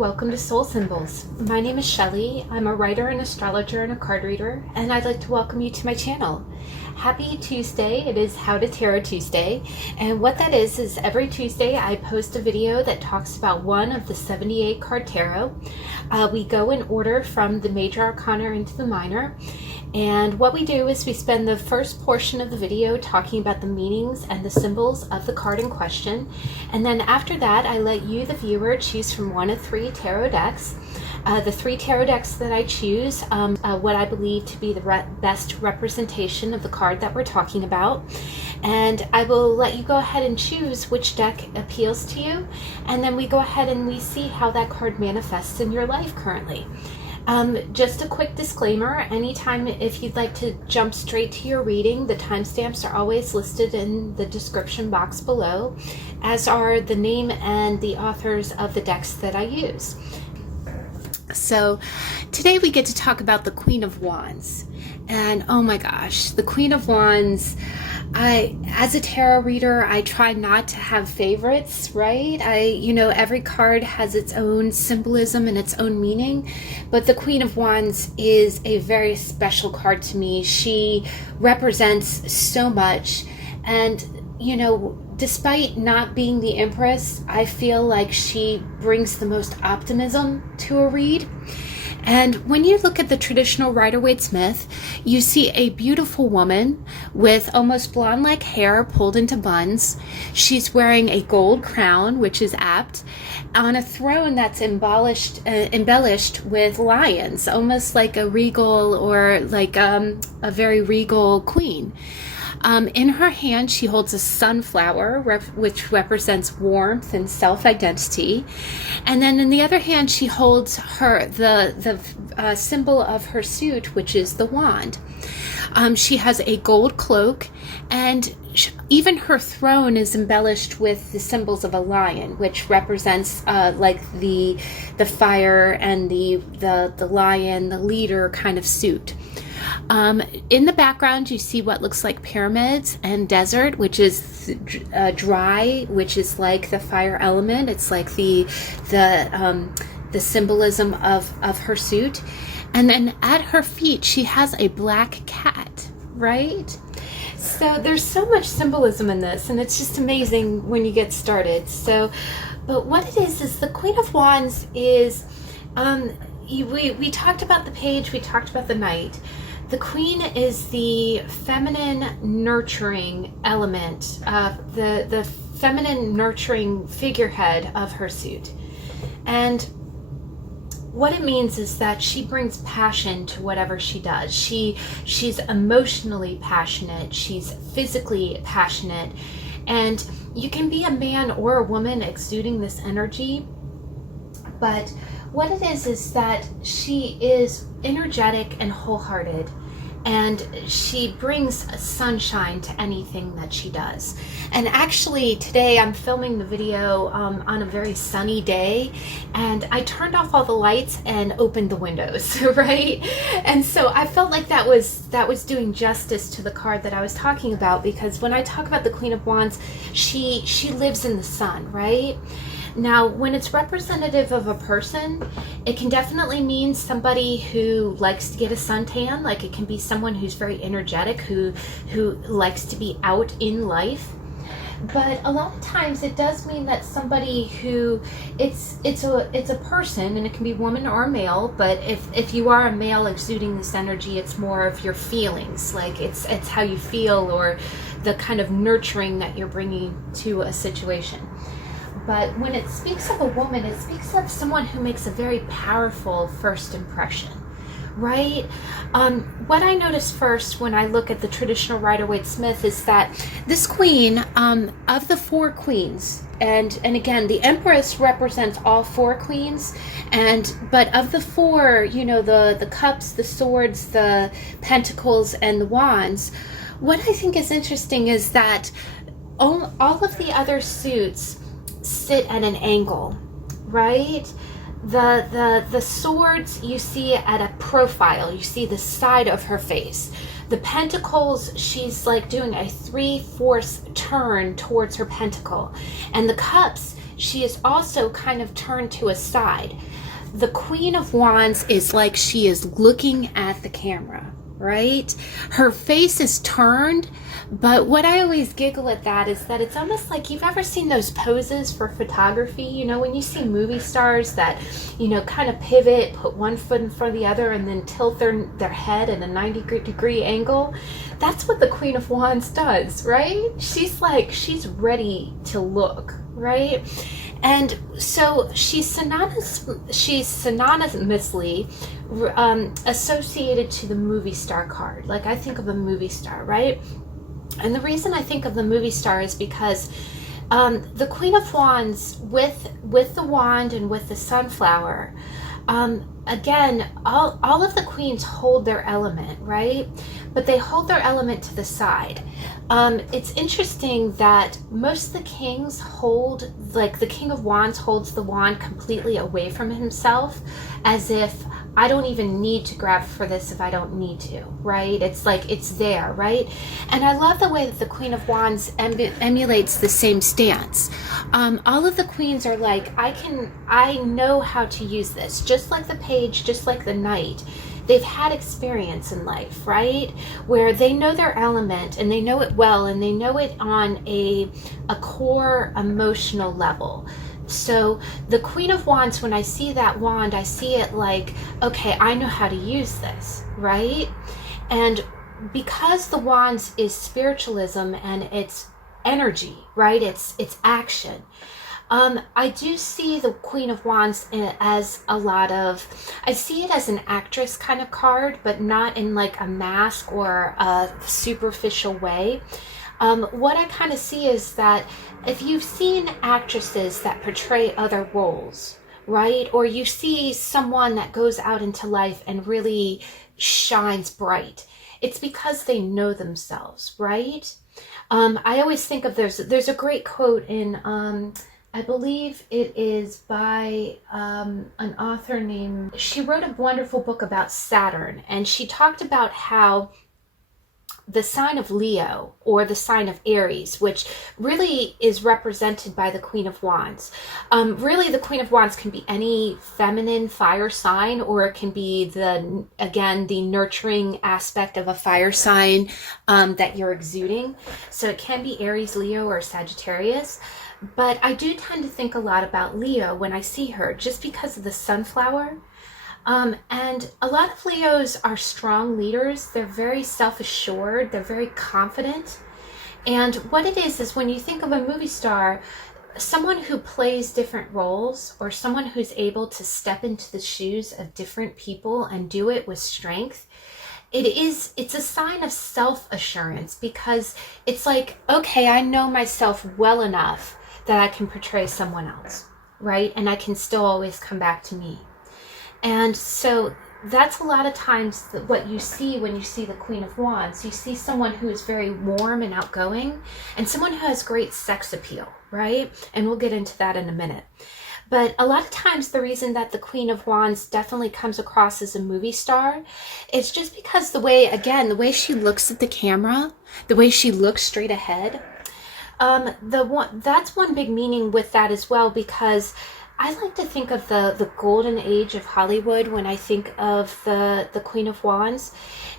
welcome to Soul Symbols. My name is Shelly. I'm a writer, an astrologer, and a card reader, and I'd like to welcome you to my channel. Happy Tuesday. It is How to Tarot Tuesday, and what that is every Tuesday I post a video that talks about one of the 78 card tarot. We go in order from the Major Arcana into the Minor, and what we do is we spend the first portion of the video talking about the meanings and the symbols of the card in question, and then after that I let you, the viewer, choose from one of 3 tarot decks. The 3 tarot decks that I choose, what I believe to be the best representation of the card that we're talking about, and I will let you go ahead and choose which deck appeals to you, and then we go ahead and we see how that card manifests in your life currently. Just a quick disclaimer, anytime if you'd like to jump straight to your reading, the timestamps are always listed in the description box below, as are the name and the authors of the decks that I use. So today we get to talk about the Queen of Wands, and oh my gosh, the Queen of Wands, as a tarot reader, I try not to have favorites, right? Every card has its own symbolism and its own meaning, but the Queen of Wands is a very special card to me. She represents so much, and despite not being the Empress, I feel like she brings the most optimism to a read. And when you look at the traditional Rider-Waite-Smith, you see a beautiful woman with almost blonde-like hair pulled into buns. She's wearing a gold crown, which is apt, on a throne that's embellished with lions, almost like a regal or like a very regal queen. In her hand, she holds a sunflower, which represents warmth and self-identity. And then in the other hand, she holds the symbol of her suit, which is the wand. She has a gold cloak, and even her throne is embellished with the symbols of a lion, which represents like the fire and the lion, the leader kind of suit. In the background, you see what looks like pyramids and desert, which is dry, which is like the fire element. It's like the symbolism of her suit. And then at her feet, she has a black cat, right? So there's so much symbolism in this, and it's just amazing when you get started. But what it is the Queen of Wands is, we talked about the page, we talked about the knight. The Queen is the feminine nurturing element, the feminine nurturing figurehead of her suit. And what it means is that she brings passion to whatever she does. She's emotionally passionate, she's physically passionate, and you can be a man or a woman exuding this energy, but what it is that she is energetic and wholehearted, and she brings sunshine to anything that she does. And actually today I'm filming the video on a very sunny day, and I turned off all the lights and opened the windows, right? And so I felt like that was doing justice to the card that I was talking about, because when I talk about the Queen of Wands, she lives in the sun, right? Now, when it's representative of a person, it can definitely mean somebody who likes to get a suntan. Like, it can be someone who's very energetic, who likes to be out in life. But a lot of times it does mean that somebody who it's a person, and it can be woman or male, but if you are a male exuding this energy, it's more of your feelings, like it's how you feel, or the kind of nurturing that you're bringing to a situation. But when it speaks of a woman, it speaks of someone who makes a very powerful first impression, right? What I notice first when I look at the traditional Rider-Waite-Smith is that this queen, of the 4 queens, and again, the Empress represents all 4 queens, but of the 4, the cups, the swords, the pentacles, and the wands, what I think is interesting is that all of the other suits sit at an angle, right? The swords, you see at a profile, you see the side of her face. The pentacles, she's like doing a 3/4 turn towards her pentacle. And the cups, she is also kind of turned to a side. The Queen of Wands is like she is looking at the camera, right? Her face is turned, but what I always giggle at that is that it's almost like, you've ever seen those poses for photography, you know, when you see movie stars that, you know, kind of pivot, put one foot in front of the other, and then tilt their head at a 90-degree angle. That's what the Queen of Wands does, right? She's like, she's ready to look, right? And so she's synonymously associated to the movie star card. Like, I think of a movie star, right? And the reason I think of the movie star is because the Queen of Wands with the wand and with the sunflower, again, all of the queens hold their element, right? But they hold their element to the side. It's interesting that most of the kings hold, like the King of Wands holds the wand completely away from himself, as if, I don't even need to grab for this if I don't need to, right? It's like, it's there, right? And I love the way that the Queen of Wands emulates the same stance. All of the queens are like, I know how to use this, just like the page, just like the knight. They've had experience in life, right? Where they know their element, and they know it well, and they know it on a core emotional level. So the Queen of Wands, when I see that wand, I see it like, okay, I know how to use this, right? And because the wands is spiritualism and it's energy, right? It's action. I do see the Queen of Wands as I see it as an actress kind of card, but not in like a mask or a superficial way. What I kind of see is that if you've seen actresses that portray other roles, right? Or you see someone that goes out into life and really shines bright, it's because they know themselves, right? I always think of, there's a great quote in, I believe it is by an author named, she wrote a wonderful book about Saturn, and she talked about how the sign of Leo, or the sign of Aries, which really is represented by the Queen of Wands. Really, the Queen of Wands can be any feminine fire sign, or it can be the nurturing aspect of a fire sign that you're exuding. So it can be Aries, Leo, or Sagittarius. But I do tend to think a lot about Leo when I see her, just because of the sunflower. And a lot of Leos are strong leaders. They're very self-assured. They're very confident. And what it is when you think of a movie star, someone who plays different roles, or someone who's able to step into the shoes of different people and do it with strength, it's a sign of self-assurance, because it's like, okay, I know myself well enough that I can portray someone else, right? And I can still always come back to me. And so that's a lot of times what you see when you see the Queen of Wands. You see someone who is very warm and outgoing, and someone who has great sex appeal, right? And we'll get into that in a minute. But a lot of times the reason that the Queen of Wands definitely comes across as a movie star is just because the way she looks at the camera, the way she looks straight ahead. That's one big meaning with that as well, because I like to think of the golden age of Hollywood when I think of the Queen of Wands.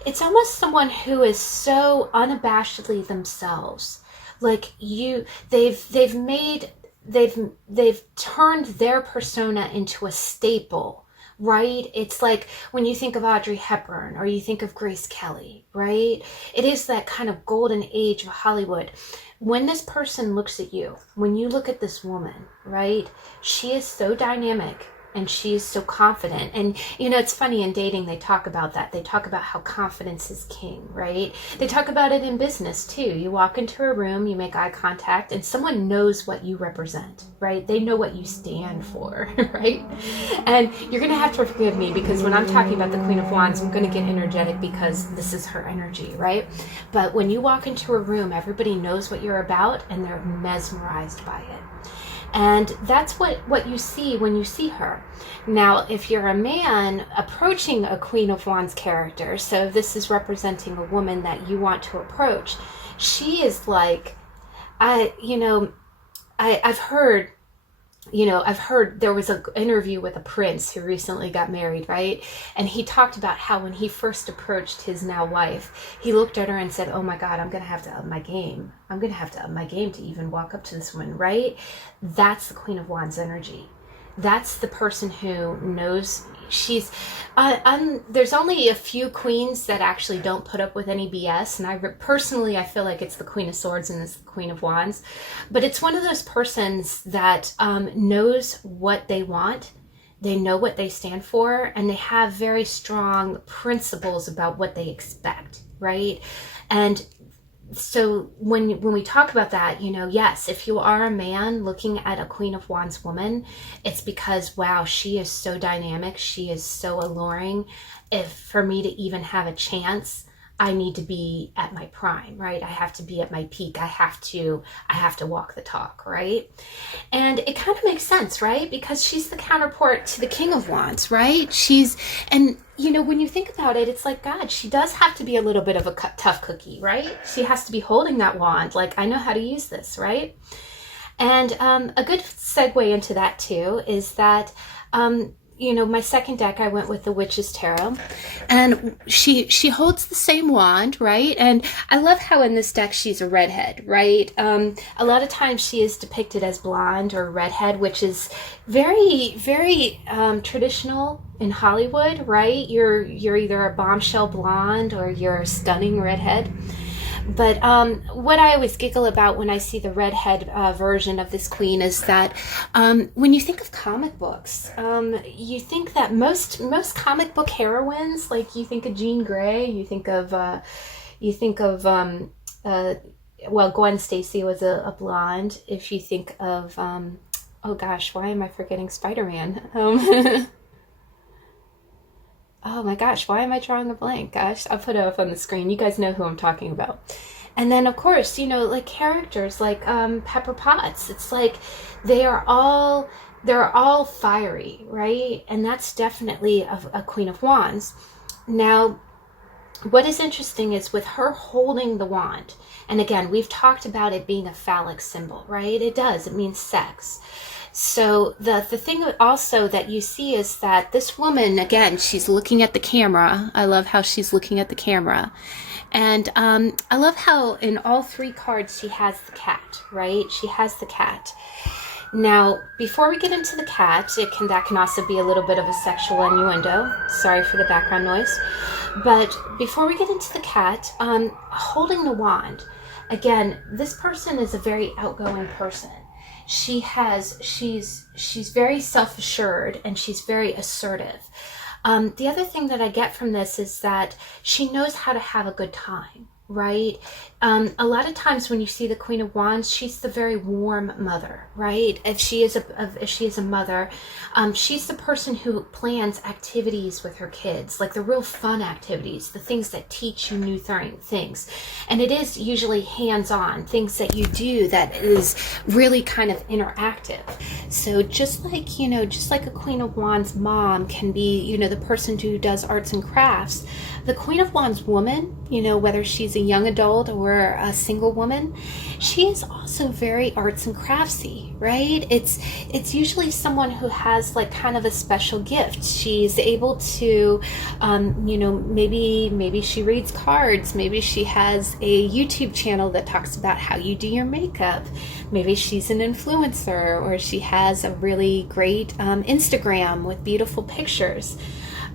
It's almost someone who is so unabashedly themselves. Like they've turned their persona into a staple, right? It's like when you think of Audrey Hepburn, or you think of Grace Kelly, right? It is that kind of golden age of Hollywood. When this person looks at you, when you look at this woman, right, she is so dynamic, and she is so confident. And you know, it's funny, in dating they talk about that. They talk about how confidence is king, right? They talk about it in business too. You walk into a room, you make eye contact, and someone knows what you represent, right? They know what you stand for, right? And you're gonna have to forgive me, because when I'm talking about the Queen of Wands, I'm gonna get energetic, because this is her energy, right? But when you walk into a room, everybody knows what you're about, and they're mesmerized by it. And that's what you see when you see her. Now, if you're a man approaching a Queen of Wands character, so this is representing a woman that you want to approach, she is like, I've heard I've heard there was an interview with a prince who recently got married, right? And he talked about how when he first approached his now wife, he looked at her and said, oh my God, I'm going to have to up my game. I'm going to have to up my game to even walk up to this woman, right? That's the Queen of Wands energy. That's the person who knows she's there's only a few queens that actually don't put up with any BS, and I feel like it's the Queen of Swords and it's the Queen of Wands, but it's one of those persons that knows what they want, they know what they stand for, and they have very strong principles about what they expect, right? And so when we talk about that, yes, if you are a man looking at a Queen of Wands woman, it's because, wow, she is so dynamic. She is so alluring. If for me to even have a chance, I need to be at my prime, right? I have to be at my peak. I have to walk the talk, right? And it kind of makes sense, right? Because she's the counterpart to the King of Wands, right? When you think about it, it's like, God, she does have to be a little bit of a tough cookie, right? She has to be holding that wand. Like, I know how to use this, right? And a good segue into that too is that, my second deck, I went with the Witch's Tarot, and she holds the same wand, right? And I love how in this deck she's a redhead, right? A lot of times she is depicted as blonde or redhead, which is very, very traditional in Hollywood, right? You're either a bombshell blonde or you're a stunning redhead. But what I always giggle about when I see the redhead version of this queen is that when you think of comic books, you think that most comic book heroines, like you think of Jean Grey, you think of Gwen Stacy was a blonde. If you think of oh gosh, why am I forgetting Spider-Man? Oh my gosh, why am I drawing a blank? Gosh, I'll put it up on the screen. You guys know who I'm talking about. And then, of course, like characters like Pepper Potts. It's like they're all fiery, right? And that's definitely a Queen of Wands. Now, what is interesting is with her holding the wand, and again, we've talked about it being a phallic symbol, right? It does. It means sex. So the thing also that you see is that this woman, again, she's looking at the camera. I love how she's looking at the camera. And I love how in all three cards she has the cat, right? She has the cat. Now, before we get into the cat, that can also be a little bit of a sexual innuendo. Sorry for the background noise. But before we get into the cat, holding the wand, again, this person is a very outgoing person. She's very self-assured and she's very assertive. The other thing that I get from this is that she knows how to have a good time, right? A lot of times when you see the Queen of Wands, she's the very warm mother, right? If she is a mother, she's the person who plans activities with her kids, like the real fun activities, the things that teach you new things. And it is usually hands-on, things that you do that is really kind of interactive. So just like a Queen of Wands mom can be, the person who does arts and crafts, the Queen of Wands woman, whether she's a young adult or a single woman, she is also very arts and craftsy, right? It's usually someone who has like kind of a special gift. She's able to, maybe she reads cards. Maybe she has a YouTube channel that talks about how you do your makeup. Maybe she's an influencer, or she has a really great Instagram with beautiful pictures.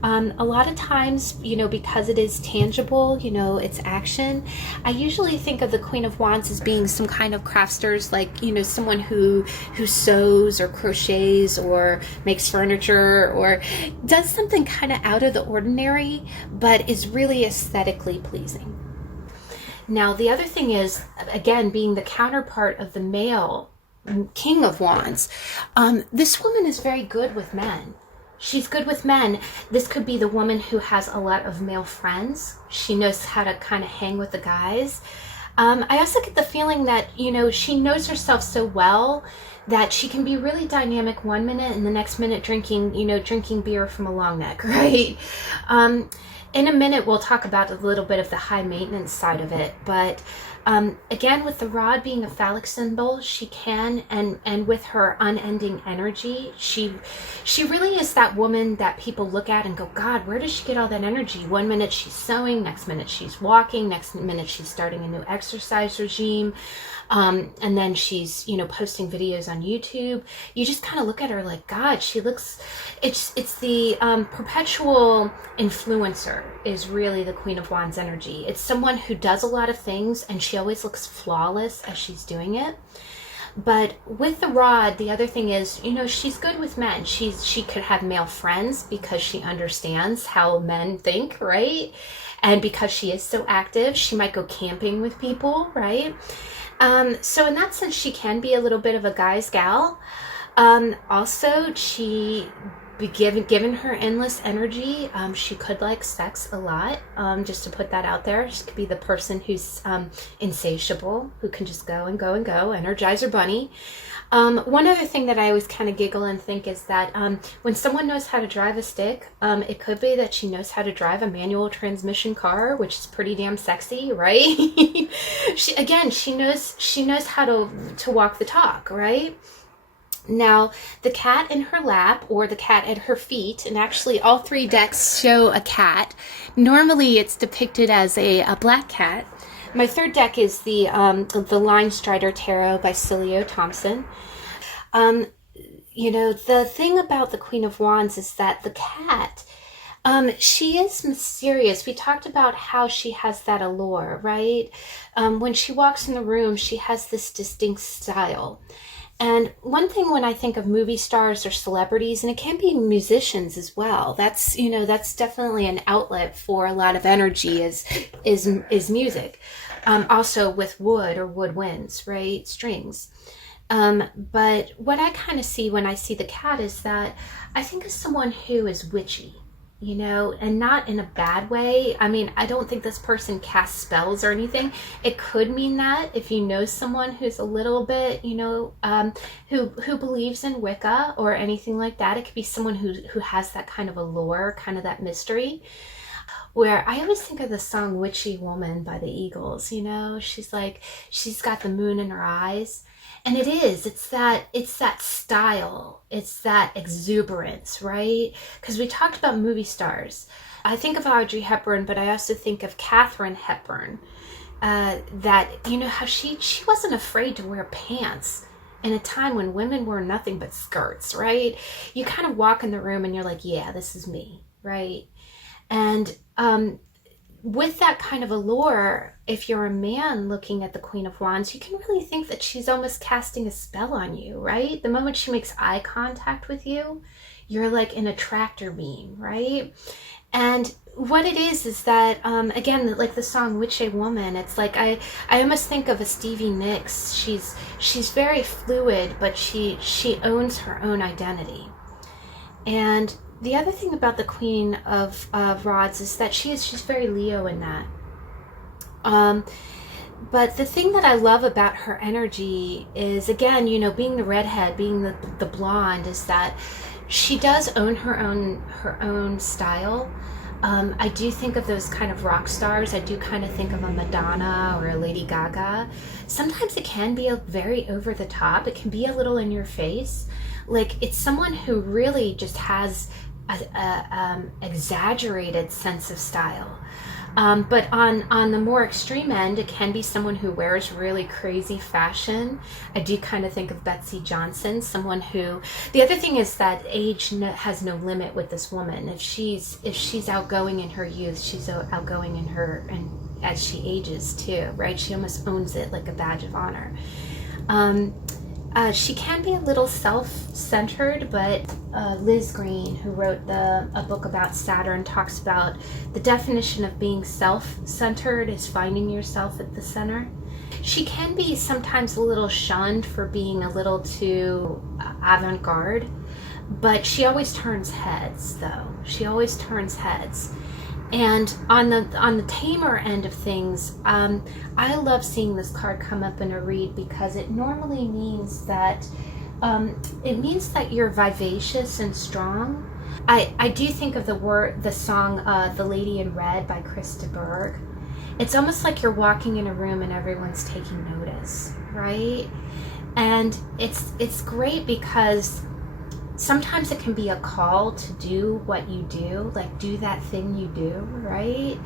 A lot of times, because it is tangible, it's action, I usually think of the Queen of Wands as being some kind of craftsters, like, someone who sews or crochets or makes furniture or does something kind of out of the ordinary, but is really aesthetically pleasing. Now, the other thing is, again, being the counterpart of the male King of Wands, this woman is very good with men. She's good with men. This could be the woman who has a lot of male friends. She knows how to kind of hang with the guys. I also get the feeling that, she knows herself so well that she can be really dynamic one minute and the next minute drinking beer from a long neck, right? in a minute, we'll talk about a little bit of the high maintenance side of it. But again, with the rod being a phallic symbol, she can, and with her unending energy, she really is that woman that people look at and go, God, where does she get all that energy? One minute she's sewing, next minute she's walking, next minute she's starting a new exercise regime. And then she's, you know, posting videos on YouTube. You just kind of look at her like, God, she looks, it's the perpetual influencer is really the Queen of Wands energy. It's someone who does a lot of things and she always looks flawless as she's doing it. But with the rod, the other thing is, you know, she's good with men. She could have male friends because she understands how men think, right? And because she is so active, she might go camping with people, right? So in that sense, she can be a little bit of a guy's gal. Also, given her endless energy, she could like sex a lot, just to put that out there. She could be the person who's insatiable, who can just go and go and go, Energizer Bunny. One other thing that I always kind of giggle and think is that when someone knows how to drive a stick, it could be that she knows how to drive a manual transmission car, which is pretty damn sexy, right? She knows how to walk the talk, right? Now, the cat in her lap or the cat at her feet, and actually all three decks show a cat. Normally it's depicted as a black cat. My third deck is the Linestrider Tarot by Siolo, Thompson. You know, the thing about the Queen of Wands is that the cat, she is mysterious. We talked about how she has that allure, right? When she walks in the room, she has this distinct style. And one thing when I think of movie stars or celebrities, and it can be musicians as well, that's, you know, that's definitely an outlet for a lot of energy is music. Also with wood or woodwinds, right? Strings. But what I kind of see when I see the cat is that I think of someone who is witchy, you know, and not in a bad way. I mean, I don't think this person casts spells or anything. It could mean that if you know someone who's a little bit, you know, who believes in Wicca or anything like that, it could be someone who has that kind of allure, kind of that mystery. Where I always think of the song Witchy Woman by the Eagles, you know, she's got the moon in her eyes. And it's that style, it's that exuberance, right? Because we talked about movie stars. I think of Audrey Hepburn, but I also think of Katharine Hepburn. That, you know, how she wasn't afraid to wear pants in a time when women wore nothing but skirts, right? You kind of walk in the room and you're like, yeah, this is me, right? And with that kind of allure, if you're a man looking at the Queen of Wands, you can really think that she's almost casting a spell on you, right? The moment she makes eye contact with you, you're like in a tractor beam, right? And what it is that, again, like the song Witchy Woman, it's like I almost think of a Stevie Nicks. She's very fluid, but she owns her own identity. And the other thing about the Queen of Rods is that she's very Leo in that. But the thing that I love about her energy is, again, you know, being the redhead, being the blonde, is that she does own her own style. I do think of those kind of rock stars. I do kind of think of a Madonna or a Lady Gaga. Sometimes it can be very over the top. It can be a little in your face. Like, it's someone who really just has a exaggerated sense of style. But on the more extreme end, it can be someone who wears really crazy fashion. I do kind of think of Betsy Johnson, someone who, the other thing is that age has no limit with this woman. If she's outgoing in her youth, she's outgoing in her, and as she ages too, right? She almost owns it like a badge of honor. She can be a little self-centered, but Liz Green, who wrote a book about Saturn, talks about the definition of being self-centered is finding yourself at the center. She can be sometimes a little shunned for being a little too avant-garde, but she always turns heads, though. She always turns heads. And on the tamer end of things, I love seeing this card come up in a read because it normally means that you're vivacious and strong, I do think of the song The Lady in Red by Chris de Burgh. It's almost like you're walking in a room and everyone's taking notice, right? And it's great because sometimes it can be a call to do what you do, like do that thing you do, right?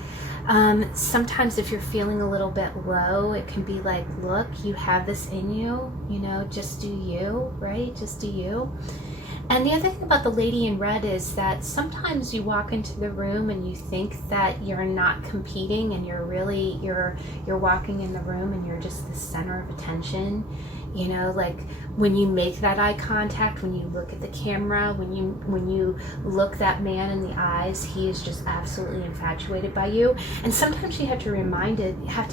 Sometimes if you're feeling a little bit low, it can be like, look, you have this in you, just do you, right? Just do you. And the other thing about the Lady in Red is that sometimes you walk into the room and you think that you're not competing, and you're walking in the room and you're just the center of attention. Like when you make that eye contact, when you look at the camera, when you look that man in the eyes, he is just absolutely infatuated by you. And sometimes you have to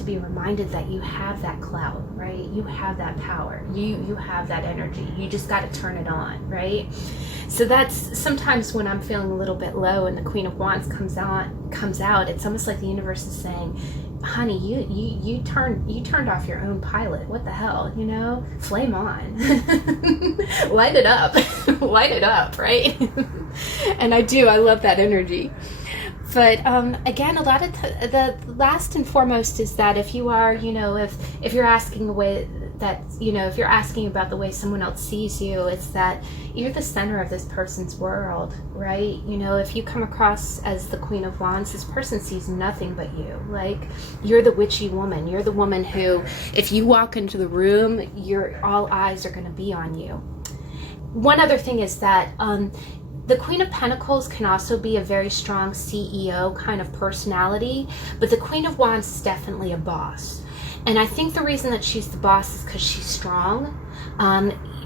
be reminded that you have that clout, right? You have that power. You have that energy. You just got to turn it on, right? So that's sometimes when I'm feeling a little bit low and the Queen of Wands comes out, it's almost like the universe is saying, honey, you turned off your own pilot. What the hell, Flame on. Light it up. Light it up, right? And I love that energy. But again, a lot of the last and foremost is that if you are, if you're asking if you're asking about the way someone else sees you, it's that you're the center of this person's world, right? If you come across as the Queen of Wands, this person sees nothing but you. Like, you're the witchy woman. You're the woman who, if you walk into the room, all eyes are going to be on you. One other thing is that the Queen of Pentacles can also be a very strong CEO kind of personality, but the Queen of Wands is definitely a boss. And I think the reason that she's the boss is because she's strong.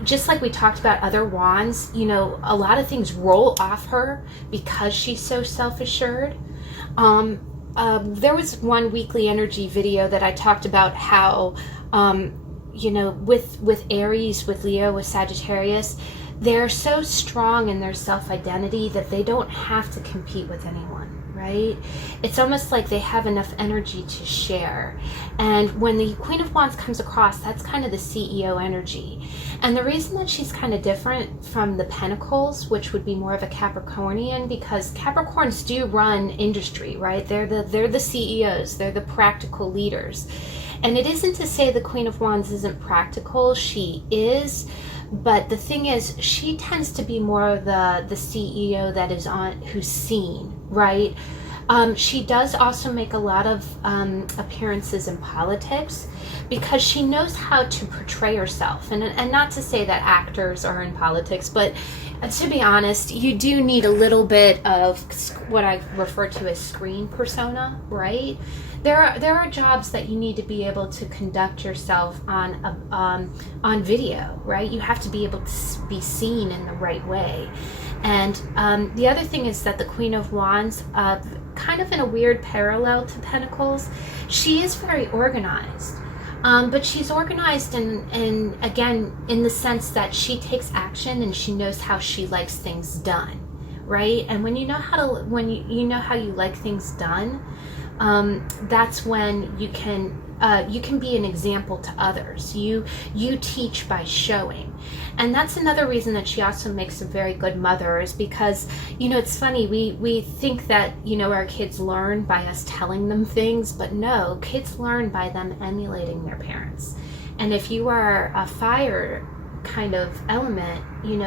Just like we talked about other wands, a lot of things roll off her because she's so self-assured. There was one weekly energy video that I talked about how, with Aries, with Leo, with Sagittarius, they're so strong in their self-identity that they don't have to compete with anyone, right? It's almost like they have enough energy to share. And when the Queen of Wands comes across, that's kind of the CEO energy. And the reason that she's kind of different from the Pentacles, which would be more of a Capricornian, because Capricorns do run industry, right? They're the CEOs, they're the practical leaders. And it isn't to say the Queen of Wands isn't practical, she is. But the thing is, she tends to be more of the CEO that is who's seen, right? She does also make a lot of appearances in politics because she knows how to portray herself. And not to say that actors are in politics, but to be honest, you do need a little bit of what I refer to as screen persona, right? There are jobs that you need to be able to conduct yourself on video, right? You have to be able to be seen in the right way. And the other thing is that the Queen of Wands, kind of in a weird parallel to Pentacles, she is very organized. But she's organized in again, in the sense that she takes action and she knows how she likes things done, right? And when you know how you like things done, that's when you can be an example to others. You teach by showing. And that's another reason that she also makes a very good mother, is because, it's funny, we think that, our kids learn by us telling them things, but no, kids learn by them emulating their parents. And if you are a fire kind of element, you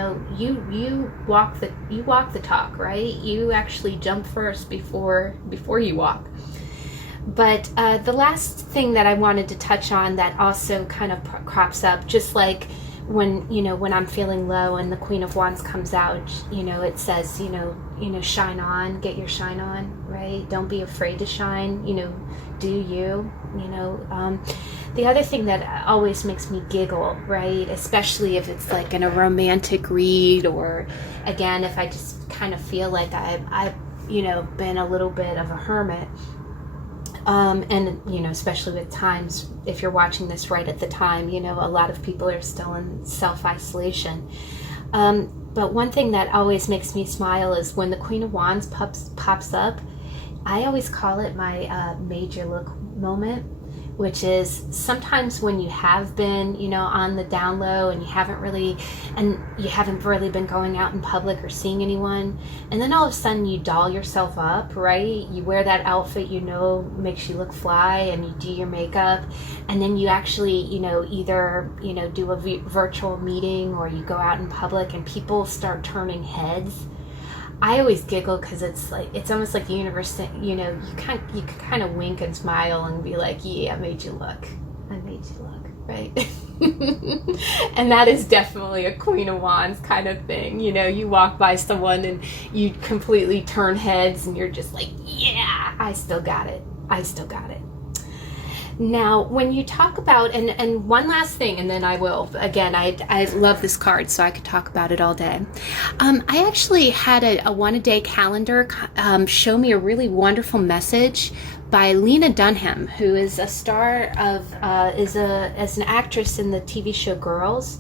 walk the talk, right? You actually jump first before you walk. But the last thing that I wanted to touch on that also kind of crops up, just like when I'm feeling low and the Queen of Wands comes out, it says, shine on, get your shine on, right? Don't be afraid to shine, do you, the other thing that always makes me giggle, right? Especially if it's like in a romantic read, or again, if I just kind of feel like I've been a little bit of a hermit. And especially with times, if you're watching this right at the time, a lot of people are still in self-isolation. But one thing that always makes me smile is when the Queen of Wands pops up. I always call it my major look moment, which is sometimes when you have been, you know, on the down low and you haven't really been going out in public or seeing anyone, and then all of a sudden you doll yourself up, right? You wear that outfit, you know, makes you look fly, and you do your makeup, and then you actually, you know, either, you know, do a virtual meeting or you go out in public and people start turning heads. I always giggle because it's almost like the universe, you know, you can kind of wink and smile and be like, yeah, I made you look, right? And that is definitely a Queen of Wands kind of thing. You know, you walk by someone and you completely turn heads and you're just like, yeah, I still got it. Now, when you talk about, and one last thing, and then I will, again, I love this card, so I could talk about it all day. I actually had a one-a-day calendar show me a really wonderful message by Lena Dunham, who is a star of, as an actress in the TV show Girls.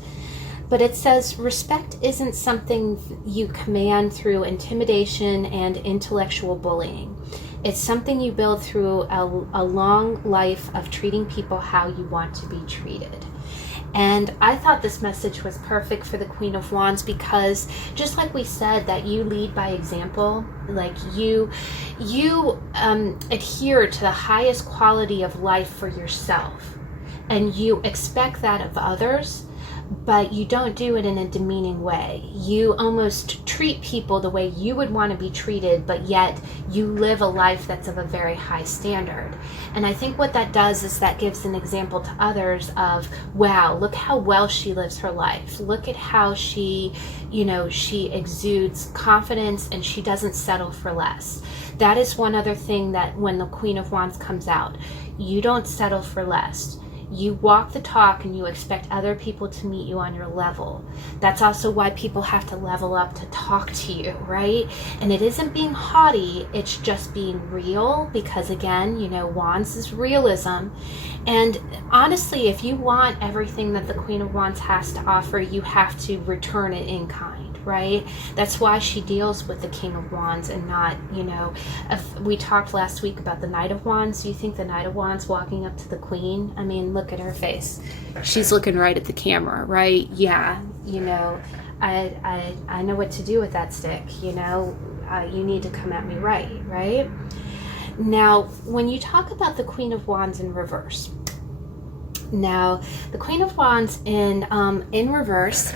But it says, respect isn't something you command through intimidation and intellectual bullying. It's something you build through a long life of treating people how you want to be treated. And I thought this message was perfect for the Queen of Wands because, just like we said, that you lead by example, like you adhere to the highest quality of life for yourself, and you expect that of others, but you don't do it in a demeaning way. You almost treat people the way you would want to be treated, but yet you live a life that's of a very high standard. And I think what that does is that gives an example to others of, wow, look how well she lives her life. Look at how she, you know, she exudes confidence and she doesn't settle for less. That is one other thing that when the Queen of Wands comes out, you don't settle for less. You walk the talk and you expect other people to meet you on your level. That's also why people have to level up to talk to you, right? And it isn't being haughty, it's just being real, because again, you know, Wands is realism. And honestly, if you want everything that the Queen of Wands has to offer, you have to return it in kind, right? That's why she deals with the King of Wands and not, you know, if we talked last week about the Knight of Wands. Do you think the Knight of Wands walking up to the Queen? I mean, look at her face. She's looking right at the camera, right? Yeah, you know, I know what to do with that stick, you know, you need to come at me right? Now, when you talk about the Queen of Wands in reverse, now the Queen of Wands in reverse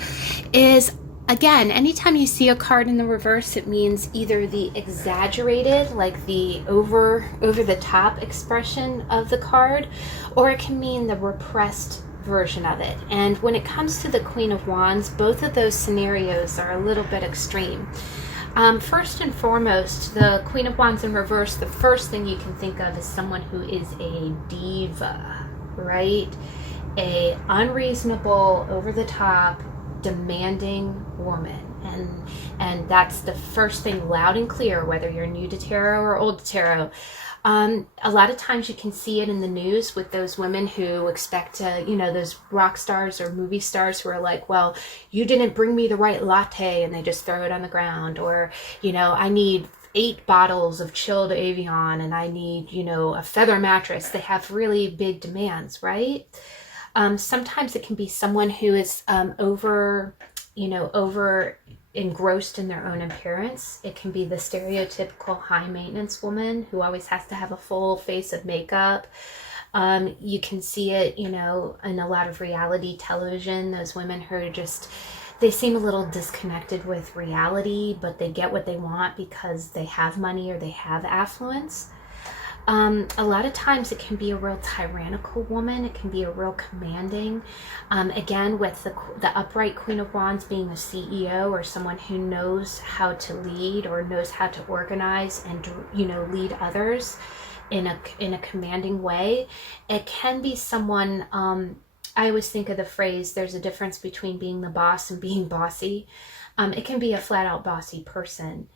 is, again, anytime you see a card in the reverse, it means either the exaggerated, like the over the top expression of the card, or it can mean the repressed version of it. And when it comes to the Queen of Wands, both of those scenarios are a little bit extreme. First and foremost, the Queen of Wands in reverse, the first thing you can think of is someone who is a diva, right? A unreasonable, over-the-top, demanding woman. And that's the first thing, loud and clear, whether you're new to tarot or old to tarot. A lot of times you can see it in the news with those women who expect to, you know, those rock stars or movie stars who are like, well, you didn't bring me the right latte, and they just throw it on the ground. Or, you know, I need 8 bottles of chilled Evian, and I need, you know, a feather mattress. They have really big demands, right? Sometimes it can be someone who is over engrossed in their own appearance. It can be the stereotypical high maintenance woman who always has to have a full face of makeup. You can see it, you know, in a lot of reality television, those women who are just, they seem a little disconnected with reality, but they get what they want because they have money or they have affluence. A lot of times it can be a real tyrannical woman. It can be a real commanding. Again, with the upright Queen of Wands being a CEO or someone who knows how to lead or knows how to organize and, you know, lead others in a commanding way. It can be someone, I always think of the phrase, there's a difference between being the boss and being bossy. It can be a flat out bossy person.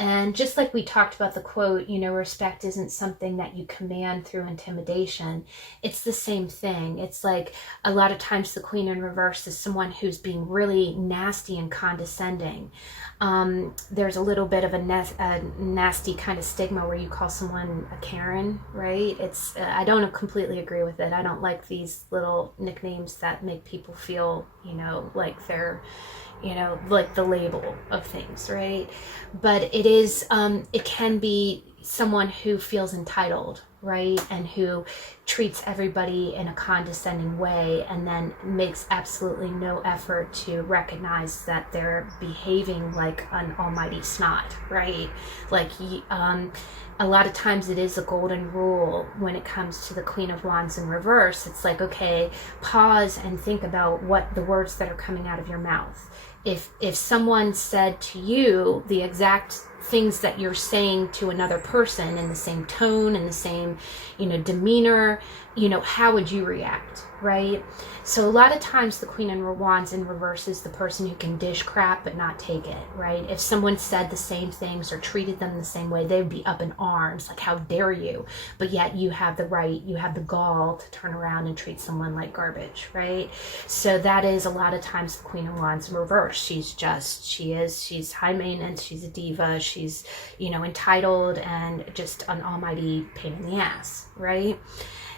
And just like we talked about the quote, you know, respect isn't something that you command through intimidation. It's the same thing. It's like a lot of times the Queen in reverse is someone who's being really nasty and condescending. There's a little bit of a nasty kind of stigma where you call someone a Karen, right? It's I don't completely agree with it. I don't like these little nicknames that make people feel, you know, like they're, you know, like the label of things, right? But it is, it can be someone who feels entitled, right? And who treats everybody in a condescending way and then makes absolutely no effort to recognize that they're behaving like an almighty snot, right? Like, a lot of times it is a golden rule when it comes to the Queen of Wands in reverse. It's like, okay, pause and think about what the words that are coming out of your mouth. If someone said to you the exact things that you're saying to another person in the same tone, in the same, you know, demeanor, you know, how would you react, right? So a lot of times the Queen in Wands in reverse is the person who can dish crap but not take it, right? If someone said the same things or treated them the same way, they would be up in arms, like, how dare you? But yet you have the right, you have the gall to turn around and treat someone like garbage, right? So that is a lot of times the Queen of Wands in reverse. She's high maintenance, she's a diva, she's, you know, entitled and just an almighty pain in the ass, right?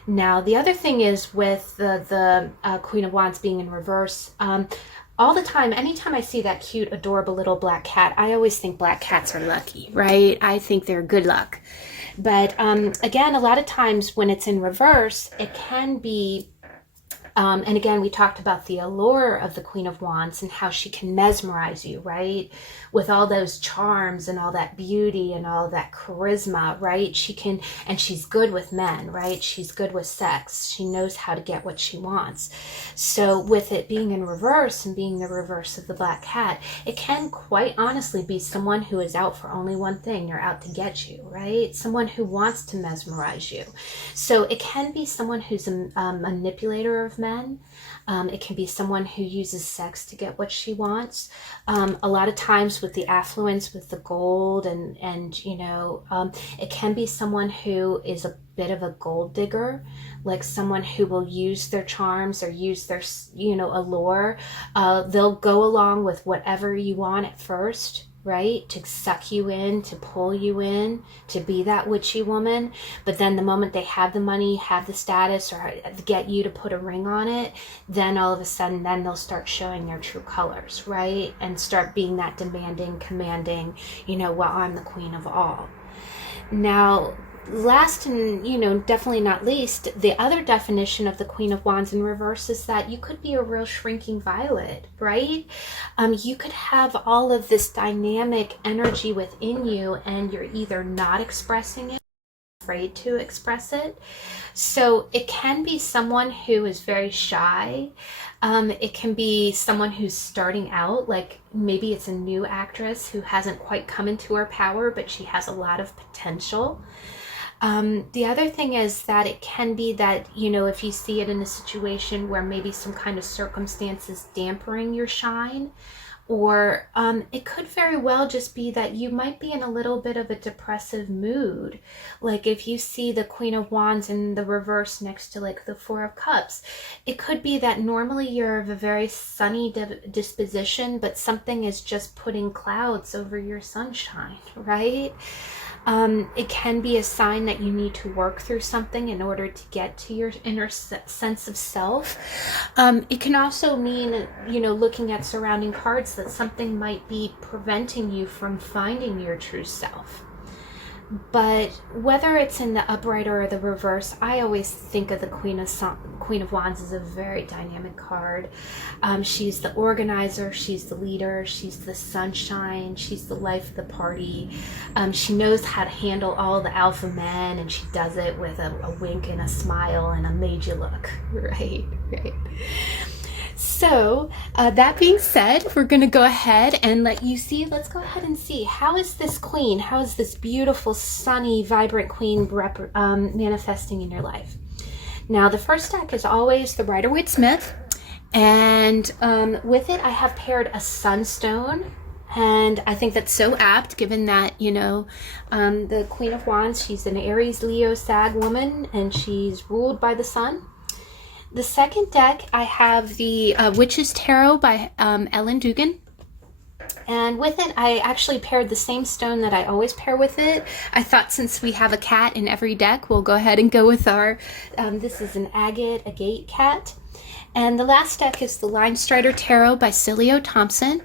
Now, the other thing is with the Queen of Wands being in reverse, all the time, anytime I see that cute, adorable little black cat, I always think black cats are lucky, right? I think they're good luck. But again, a lot of times when it's in reverse, it can be, and again, we talked about the allure of the Queen of Wands and how she can mesmerize you, right? With all those charms and all that beauty and all that charisma, right? She can, and she's good with men, right? She's good with sex. She knows how to get what she wants. So with it being in reverse and being the reverse of the black cat, it can quite honestly be someone who is out for only one thing. They're out to get you, right? Someone who wants to mesmerize you. So it can be someone who's a manipulator of men. It can be someone who uses sex to get what she wants. A lot of times with the affluence, with the gold and you know, it can be someone who is a bit of a gold digger, like someone who will use their charms or use their, you know, allure. They'll go along with whatever you want at first, right? To suck you in, to pull you in, to be that witchy woman. But then the moment they have the money, have the status, or get you to put a ring on it, then all of a sudden, then they'll start showing their true colors, right? And start being that demanding, commanding, you know, well, I'm the queen of all. Now, last and, you know, definitely not least, the other definition of the Queen of Wands in reverse is that you could be a real shrinking violet, right? You could have all of this dynamic energy within you and you're either not expressing it, afraid to express it. So it can be someone who is very shy. It can be someone who's starting out, like maybe it's a new actress who hasn't quite come into her power, but she has a lot of potential. The other thing is that it can be that, you know, if you see it in a situation where maybe some kind of circumstance is dampering your shine, or it could very well just be that you might be in a little bit of a depressive mood. Like if you see the Queen of Wands in the reverse next to like the Four of Cups, it could be that normally you're of a very sunny disposition, but something is just putting clouds over your sunshine, right? It can be a sign that you need to work through something in order to get to your inner sense of self. It can also mean, you know, looking at surrounding cards, that something might be preventing you from finding your true self. But whether it's in the upright or the reverse, I always think of the Queen of Wands as a very dynamic card. She's the organizer, she's the leader, she's the sunshine, she's the life of the party. She knows how to handle all the alpha men, and she does it with a wink and a smile and a made you look, right? So that being said, we're going to go ahead and let's go ahead and see, how is this queen, how is this beautiful, sunny, vibrant queen manifesting in your life? Now, the first deck is always the Rider-Waite-Smith, and with it I have paired a sunstone And I think that's so apt, given that, you know, the Queen of Wands, she's an Aries, Leo, Sag woman, and she's ruled by the sun. The second deck, I have the Witch's Tarot by Ellen Dugan. And with it, I actually paired the same stone that I always pair with it. I thought since we have a cat in every deck, we'll go ahead and go with our, this is an agate cat. And the last deck is the Linestrider Tarot by Siolo, Thompson.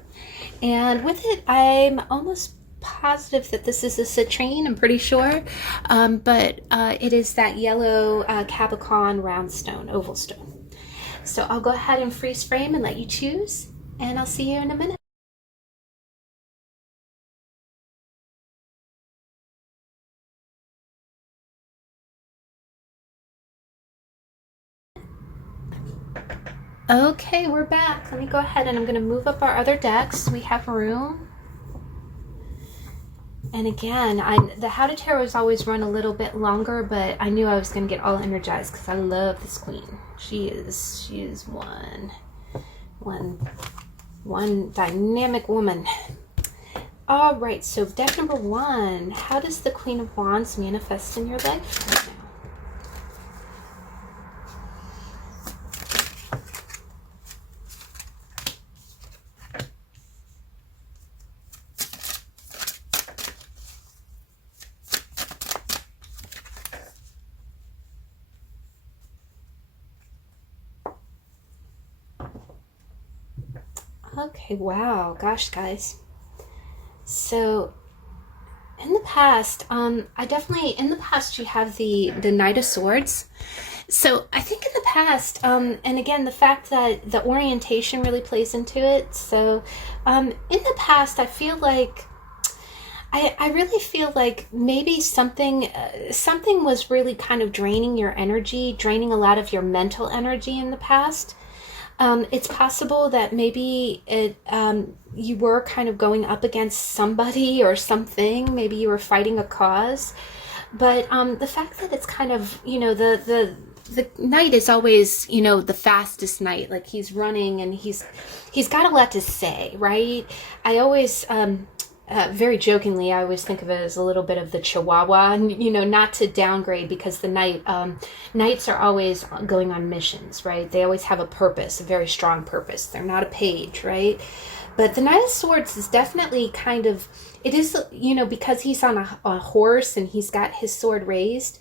And with it, I'm almost positive that this is a citrine, I'm pretty sure. But it is that yellow Capricorn round stone, oval stone. So I'll go ahead and freeze frame and let you choose. And I'll see you in a minute. Okay, we're back. Let me go ahead and I'm going to move up our other decks. We have room. And again, the How to Tarot has always run a little bit longer, but I knew I was going to get all energized because I love this queen. She is one dynamic woman. All right, so deck number 1. How does the Queen of Wands manifest in your life right now? Okay, wow, gosh, guys. So, in the past, in the past you have the Knight of Swords. So, I think in the past, and again, the fact that the orientation really plays into it. So, in the past, I feel like, I really feel like maybe something was really kind of draining your energy, draining a lot of your mental energy in the past. It's possible that maybe you were kind of going up against somebody or something. Maybe you were fighting a cause. But the fact that it's kind of, you know, the knight is always, you know, the fastest knight. Like he's running and he's got a lot to say, right? I always... very jokingly, I always think of it as a little bit of the Chihuahua, and you know, not to downgrade, because the knights are always going on missions, right? They always have a purpose, a very strong purpose. They're not a page, right? But the Knight of Swords is definitely kind of, it is, you know, because he's on a horse and he's got his sword raised.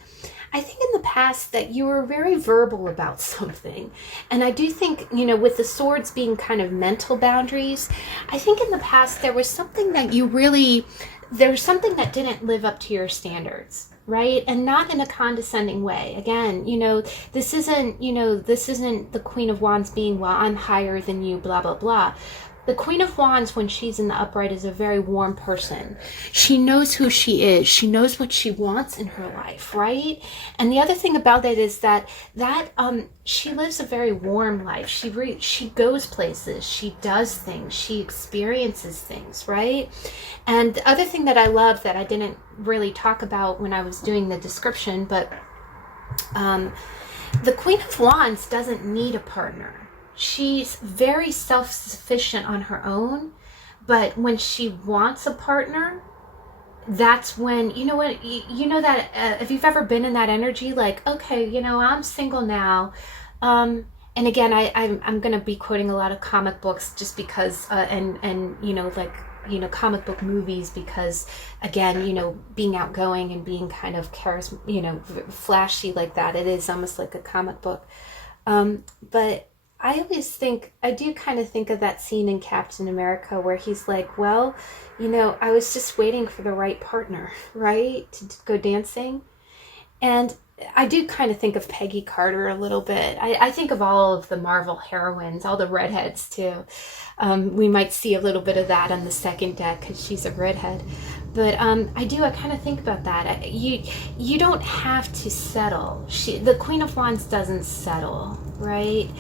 I think in the past that you were very verbal about something. And I do think, you know, with the swords being kind of mental boundaries, I think in the past there was something that didn't live up to your standards, right? And not in a condescending way. Again, you know, this isn't the Queen of Wands being, well, I'm higher than you, blah, blah, blah. The Queen of Wands, when she's in the upright, is a very warm person. She knows who she is. She knows what she wants in her life, right? And the other thing about it is that she lives a very warm life. She goes places. She does things. She experiences things, right? And the other thing that I love that I didn't really talk about when I was doing the description, but the Queen of Wands doesn't need a partner. She's very self-sufficient on her own, but when she wants a partner, that's when, you know what, you know that if you've ever been in that energy, like, okay, you know, I'm single now. And again, I'm going to be quoting a lot of comic books just because, and you know, like, you know, comic book movies, because again, you know, being outgoing and being kind of you know, flashy like that, it is almost like a comic book. But I do kind of think of that scene in Captain America where he's like, well, you know, I was just waiting for the right partner, right, to go dancing. And I do kind of think of Peggy Carter a little bit. I think of all of the Marvel heroines, all the redheads too. We might see a little bit of that on the second deck because she's a redhead. But I kind of think about that. You don't have to settle. The Queen of Wands doesn't settle, right?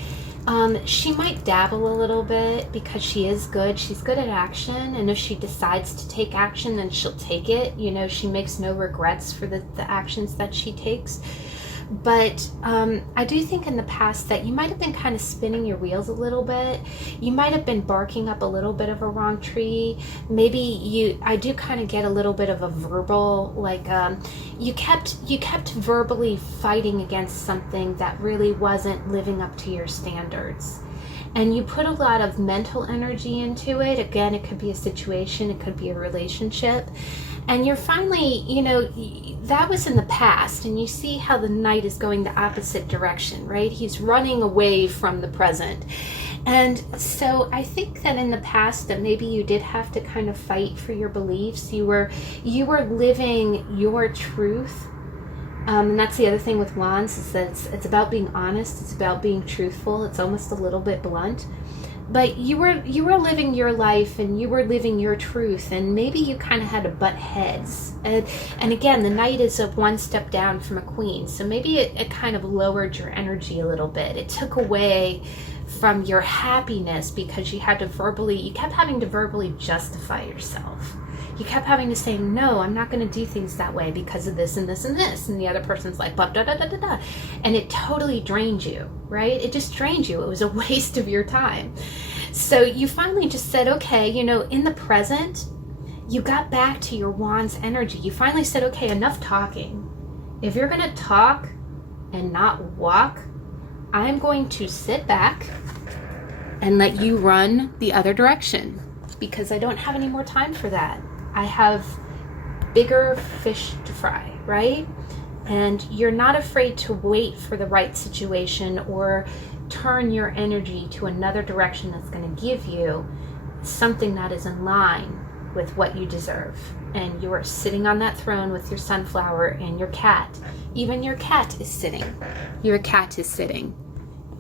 She might dabble a little bit because she is good. She's good at action. And if she decides to take action, then she'll take it. You know, she makes no regrets for the actions that she takes. But I do think in the past that you might have been kind of spinning your wheels a little bit. You might have been barking up a little bit of a wrong tree. Maybe I do kind of get a little bit of a verbal, like you kept verbally fighting against something that really wasn't living up to your standards. And you put a lot of mental energy into it. Again, it could be a situation, it could be a relationship. And you're finally, that was in the past, and you see how the knight is going the opposite direction, right? He's running away from the present. And so I think that in the past that maybe you did have to kind of fight for your beliefs. You were living your truth. And that's the other thing with wands, is that it's about being honest. It's about being truthful. It's almost a little bit blunt. But you were living your life, and you were living your truth, and maybe you kind of had to butt heads. And again, the knight is a one step down from a queen, so maybe it kind of lowered your energy a little bit. It took away from your happiness because you kept having to verbally justify yourself. You kept having to say, no, I'm not going to do things that way because of this and this and this. And the other person's like, blah, da, da, da, da, da. And it totally drained you, right? It just drained you. It was a waste of your time. So you finally just said, okay, in the present, you got back to your wand's energy. You finally said, okay, enough talking. If you're going to talk and not walk, I'm going to sit back and let you run the other direction, because I don't have any more time for that. I have bigger fish to fry, right? And you're not afraid to wait for the right situation or turn your energy to another direction that's going to give you something that is in line with what you deserve. And you are sitting on that throne with your sunflower and your cat. Even your cat is sitting. Your cat is sitting.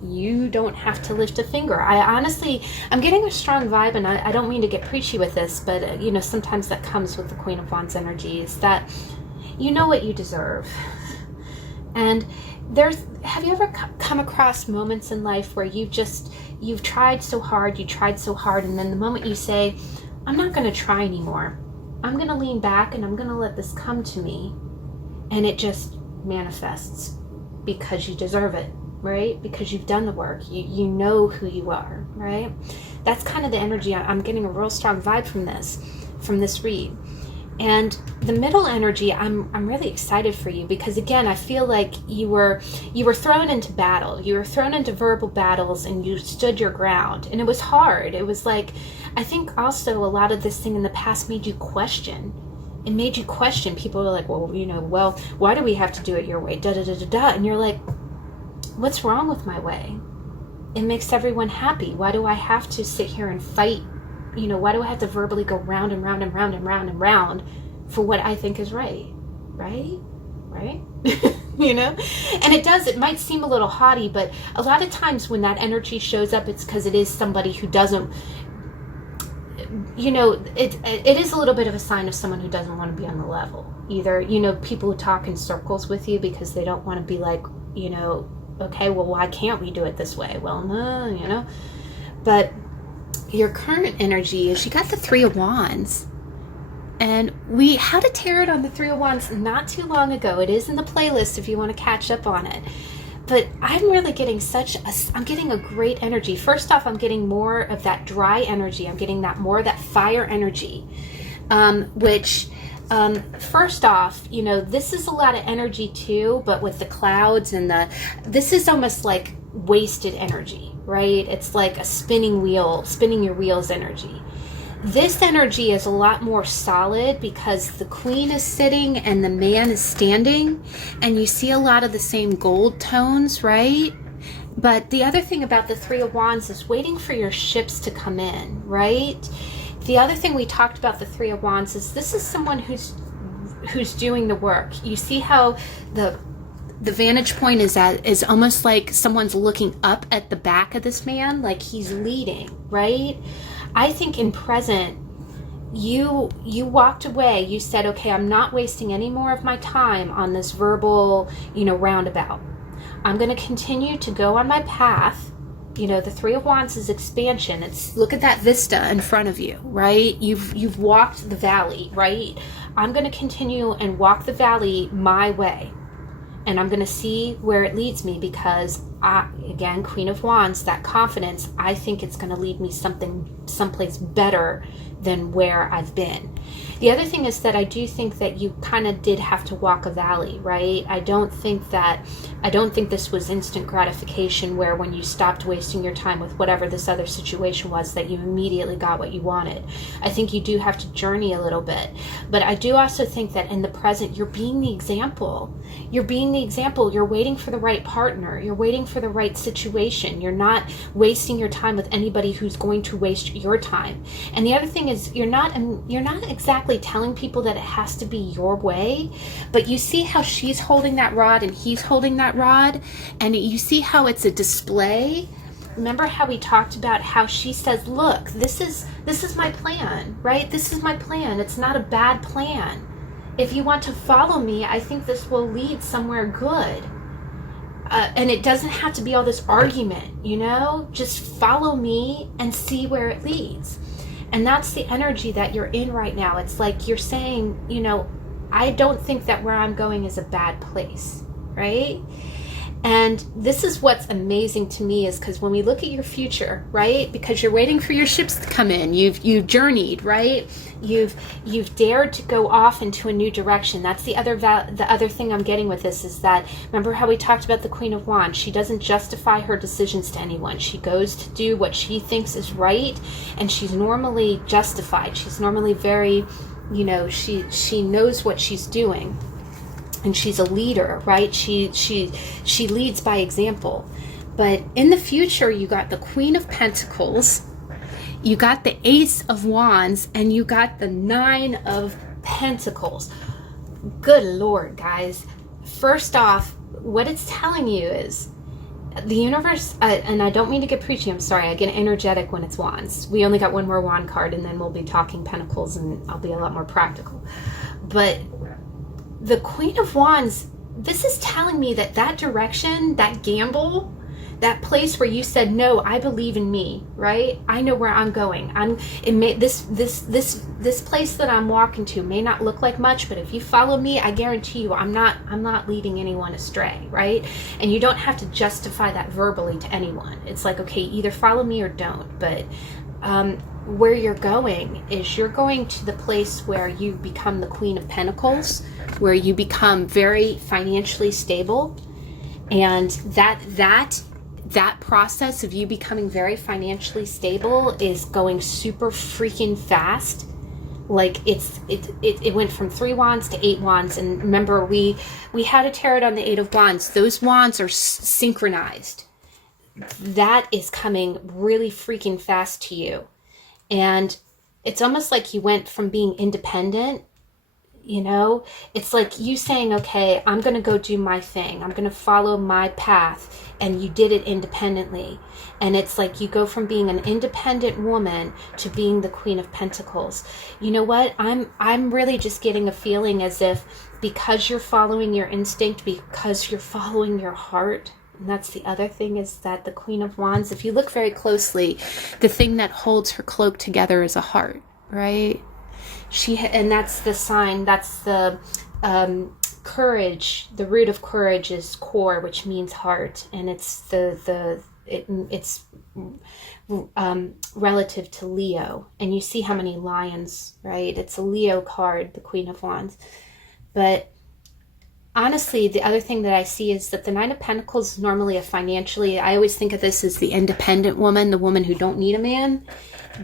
You don't have to lift a finger. I'm getting a strong vibe, and I don't mean to get preachy with this, but sometimes that comes with the Queen of Wands energy, is that you know what you deserve. And have you ever come across moments in life where you've tried so hard, and then the moment you say, I'm not going to try anymore, I'm going to lean back and I'm going to let this come to me, and it just manifests because you deserve it. Right? Because you've done the work. You know who you are, right? That's kind of the energy. I'm getting a real strong vibe from this read. And the middle energy, I'm really excited for you, because again, I feel like you were thrown into battle. You were thrown into verbal battles, and you stood your ground. And it was hard. It was like, I think also a lot of this thing in the past made you question. It made you question. People were like, well, why do we have to do it your way? Da da da da da. And you're like, what's wrong with my way? It makes everyone happy. Why do I have to sit here and fight? Why do I have to verbally go round and round and round and round and round for what I think is right? Right? And it might seem a little haughty, but a lot of times when that energy shows up, it's because it is somebody who doesn't, it is a little bit of a sign of someone who doesn't want to be on the level. Either, people who talk in circles with you because they don't want to be like, okay, well, why can't we do it this way? Well, no, But your current energy is, you got the Three of Wands. And we had a tarot on the Three of Wands not too long ago. It is in the playlist if you want to catch up on it. But I'm really getting I'm getting a great energy. First off, I'm getting more of that dry energy. I'm getting more of that fire energy, which... first off, this is a lot of energy too, but with the clouds and this is almost like wasted energy, right? It's like a spinning your wheels energy. This energy is a lot more solid because the queen is sitting and the man is standing, and you see a lot of the same gold tones, right? But the other thing about the Three of Wands is waiting for your ships to come in, right? The other thing we talked about the Three of Wands is this is someone who's doing the work. You see how the vantage point is almost like someone's looking up at the back of this man, like he's leading, right? I think in present, you walked away. You said, okay, I'm not wasting any more of my time on this verbal, roundabout. I'm going to continue to go on my path. The Three of Wands is expansion. Look at that vista in front of you, right? You've walked the valley, right? I'm going to continue and walk the valley my way. and I'm going to see where it leads me, because again, Queen of Wands, that confidence, I think it's going to lead me someplace better than where I've been. The other thing is that I do think that you kind of did have to walk a valley, right? I don't think this was instant gratification, where when you stopped wasting your time with whatever this other situation was, that you immediately got what you wanted. I think you do have to journey a little bit. But I do also think that in the present, you're being the example. You're being the example. You're waiting for the right partner. You're waiting for the right situation. You're not wasting your time with anybody who's going to waste your time. And the other thing is, you're not exactly telling people that it has to be your way, but you see how she's holding that rod and he's holding that rod, and you see how it's a display. Remember how we talked about how she says, look, this is my plan, right? This is my plan. It's not a bad plan. If you want to follow me, I think this will lead somewhere good. And it doesn't have to be all this argument, just follow me and see where it leads. And that's the energy that you're in right now. It's like you're saying, I don't think that where I'm going is a bad place, right? And this is what's amazing to me, is because when we look at your future, right? Because you're waiting for your ships to come in. You've journeyed, right? You've dared to go off into a new direction. That's the other thing I'm getting with this, is that, remember how we talked about the Queen of Wands? She doesn't justify her decisions to anyone. She goes to do what she thinks is right, and she's normally justified. She's normally very, she knows what she's doing. And she's a leader, right? She leads by example. But in the future, you got the Queen of Pentacles, you got the Ace of Wands, and you got the Nine of Pentacles. Good Lord, guys. First off, what it's telling you is the universe, and I don't mean to get preachy, I'm sorry, I get energetic when it's wands. We only got one more wand card, and then we'll be talking pentacles, and I'll be a lot more practical. But the Queen of Wands, this is telling me that direction, that gamble, that place where you said, no, I believe in me, right? I know where I'm going. This place that I'm walking to may not look like much, but if you follow me, I guarantee you I'm not leading anyone astray, right? And you don't have to justify that verbally to anyone. It's like, okay, either follow me or don't. But where you're going is, you're going to the place where you become the Queen of Pentacles, where you become very financially stable. And that process of you becoming very financially stable is going super freaking fast. Like it went from 3 wands to 8 wands. And remember, we had a tarot on the 8 of wands. Those wands are synchronized. That is coming really freaking fast to you. And it's almost like you went from being independent, it's like you saying, okay, I'm going to go do my thing. I'm going to follow my path. And you did it independently. And it's like you go from being an independent woman to being the Queen of Pentacles. You know what? I'm really just getting a feeling as if, because you're following your instinct, because you're following your heart. And that's the other thing, is that the Queen of Wands, if you look very closely, the thing that holds her cloak together is a heart, right? And that's the sign, that's the courage. The root of courage is core, which means heart, and it's it's relative to Leo. And you see how many lions, right? It's a Leo card, the Queen of Wands. But honestly, the other thing that I see is that the Nine of Pentacles is normally I always think of this as the independent woman, the woman who don't need a man.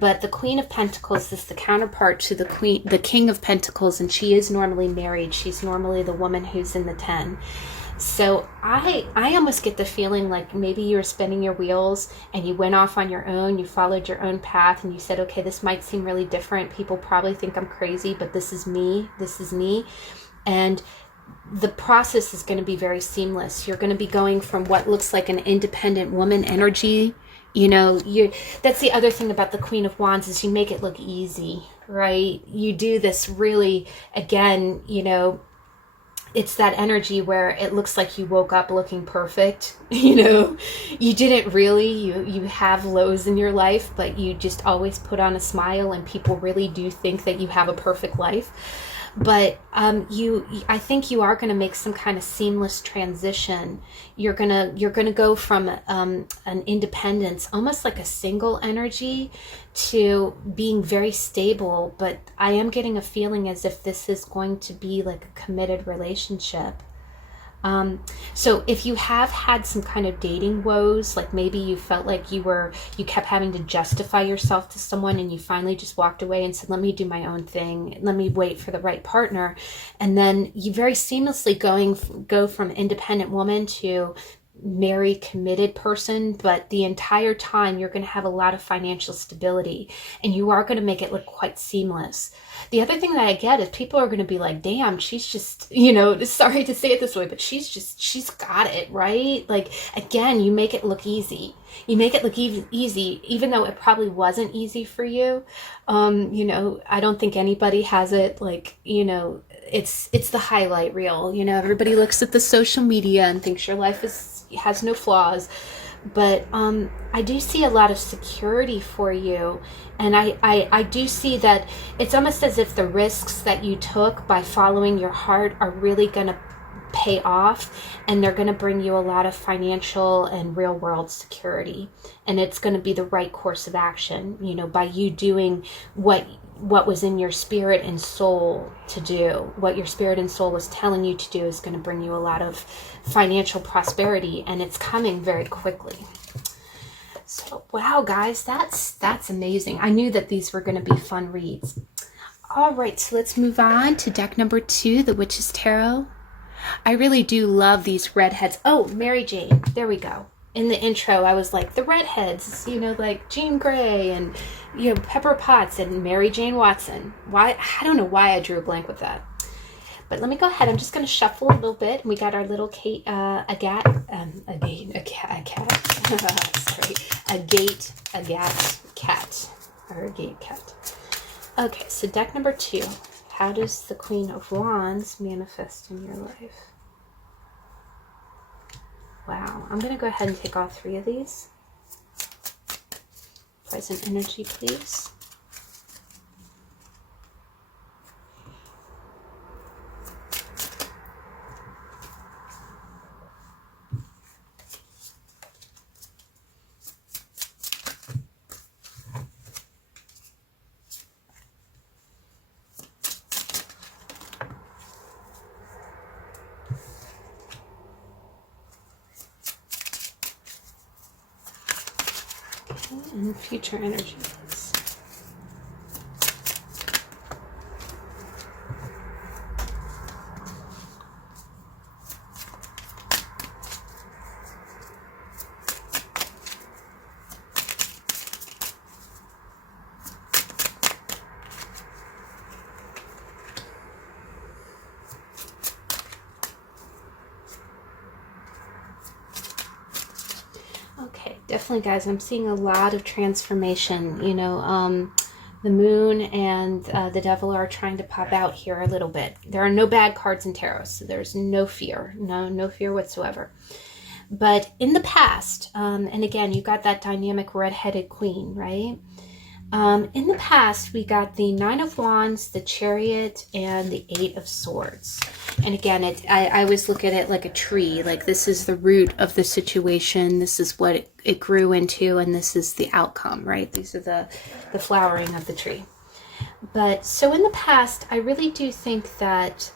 But the Queen of Pentacles is the counterpart to the King of Pentacles, and she is normally married. She's normally the woman who's in the 10. So I almost get the feeling like maybe you were spinning your wheels and you went off on your own, you followed your own path, and you said, okay, this might seem really different. People probably think I'm crazy, but this is me. And the process is going to be very seamless. You're going to be going from what looks like an independent woman energy. That's the other thing about the Queen of Wands, is you make it look easy, right? You do this really, again, it's that energy where it looks like you woke up looking perfect. You didn't really. You have lows in your life, but you just always put on a smile, and people really do think that you have a perfect life. but I think you are going to make some kind of seamless transition. You're gonna go from an independence, almost like a single energy, to being very stable. But I am getting a feeling as if this is going to be like a committed relationship. So if you have had some kind of dating woes, like maybe you felt like you kept having to justify yourself to someone, and you finally just walked away and said, let me do my own thing, let me wait for the right partner, and then you very seamlessly go from independent woman to married committed person, but the entire time you're going to have a lot of financial stability, and you are going to make it look quite seamless. The other thing that I get is people are going to be like, damn, she's just, sorry to say it this way, but she's got it, right? Like, again, you make it look easy. You make it look easy, even though it probably wasn't easy for you. I don't think anybody has it like, it's the highlight reel. Everybody looks at the social media and thinks your life has no flaws. But I do see a lot of security for you. And I do see that it's almost as if the risks that you took by following your heart are really going to pay off, and they're going to bring you a lot of financial and real world security. And it's going to be the right course of action, by you doing what was in your spirit and soul to do. What your spirit and soul was telling you to do is going to bring you a lot of financial prosperity, and it's coming very quickly. So, wow, guys, that's amazing. I knew that these were going to be fun reads. All right, so let's move on to deck number 2, the Witch's Tarot. I really do love these redheads. Oh, Mary Jane. There we go. In the intro, I was like, the redheads, like Jean Grey and, Pepper Potts and Mary Jane Watson. Why? I don't know why I drew a blank with that. But let me go ahead. I'm just going to shuffle a little bit. We got our little cat. Okay, so deck number 2. How does the Queen of Wands manifest in your life? Wow, I'm going to go ahead and take all 3 of these. Present energy, please. And future energy, please. Okay, definitely, guys, I'm seeing a lot of transformation. The moon and the devil are trying to pop out here a little bit. There are no bad cards in tarot, so there's no fear, no fear whatsoever. But in the past, and again, you got that dynamic red-headed queen, right? In the past, we got the 9 of Wands, the Chariot, and the 8 of Swords. And again, I always look at it like a tree. Like, this is the root of the situation. This is what it grew into, and this is the outcome, right? These are the flowering of the tree. But so in the past, I really do think that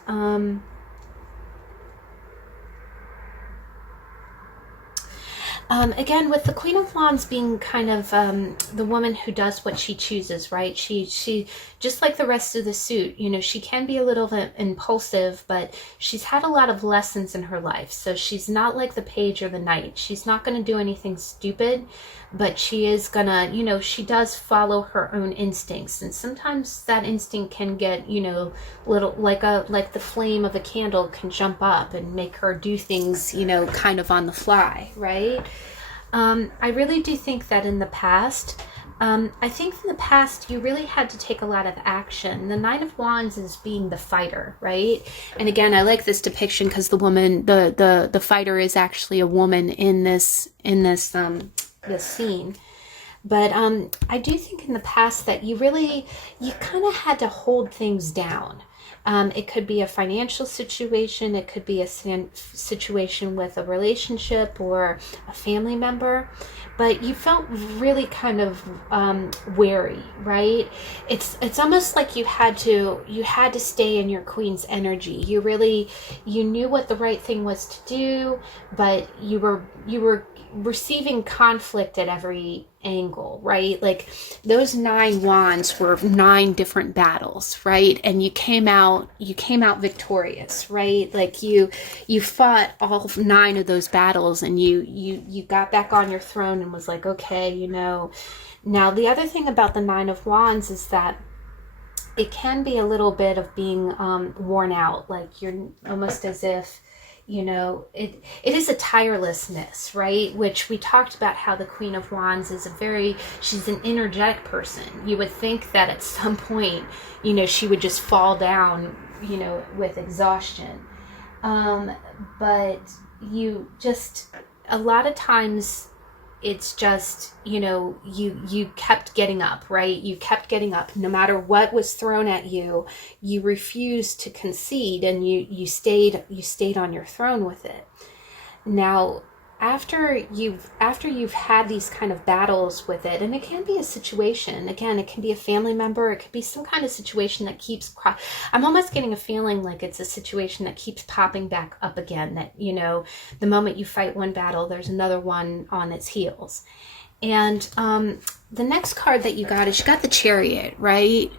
again, with the Queen of Wands being kind of the woman who does what she chooses, right? She just like the rest of the suit, she can be a little bit impulsive, but she's had a lot of lessons in her life. So she's not like the Page or the Knight. She's not going to do anything stupid, but she is going to, she does follow her own instincts. And sometimes that instinct can get, little like the flame of a candle can jump up and make her do things, kind of on the fly, right? I really do think that in the past, you really had to take a lot of action. The 9 of Wands is being the fighter, right? And again, I like this depiction because the woman, the fighter is actually a woman in this scene. But I do think in the past that you kind of had to hold things down. It could be a financial situation. It could be a situation with a relationship or a family member. But you felt really kind of wary, right? It's almost like you had to stay in your queen's energy. You knew what the right thing was to do, but you were receiving conflict at every angle, right? Like those 9 wands were 9 different battles, right? And you came out victorious, right? Like you fought all 9 of those battles, and you got back on your throne and was like, okay, Now the other thing about the 9 of Wands is that it can be a little bit of being worn out, like you're almost as if it is a tirelessness, right? Which we talked about how the Queen of Wands is she's an energetic person. You would think that at some point, she would just fall down, with exhaustion. But a lot of times it's just, you kept getting up, right? You kept getting up no matter what was thrown at you. You refused to concede, and you stayed on your throne with it. Now, after you've had these kind of battles with it, and it can be a situation, again, it can be a family member, it could be some kind of situation that I'm almost getting a feeling like it's a situation that keeps popping back up again, that, the moment you fight one battle, there's another one on its heels. And the next card that you got the Chariot, right?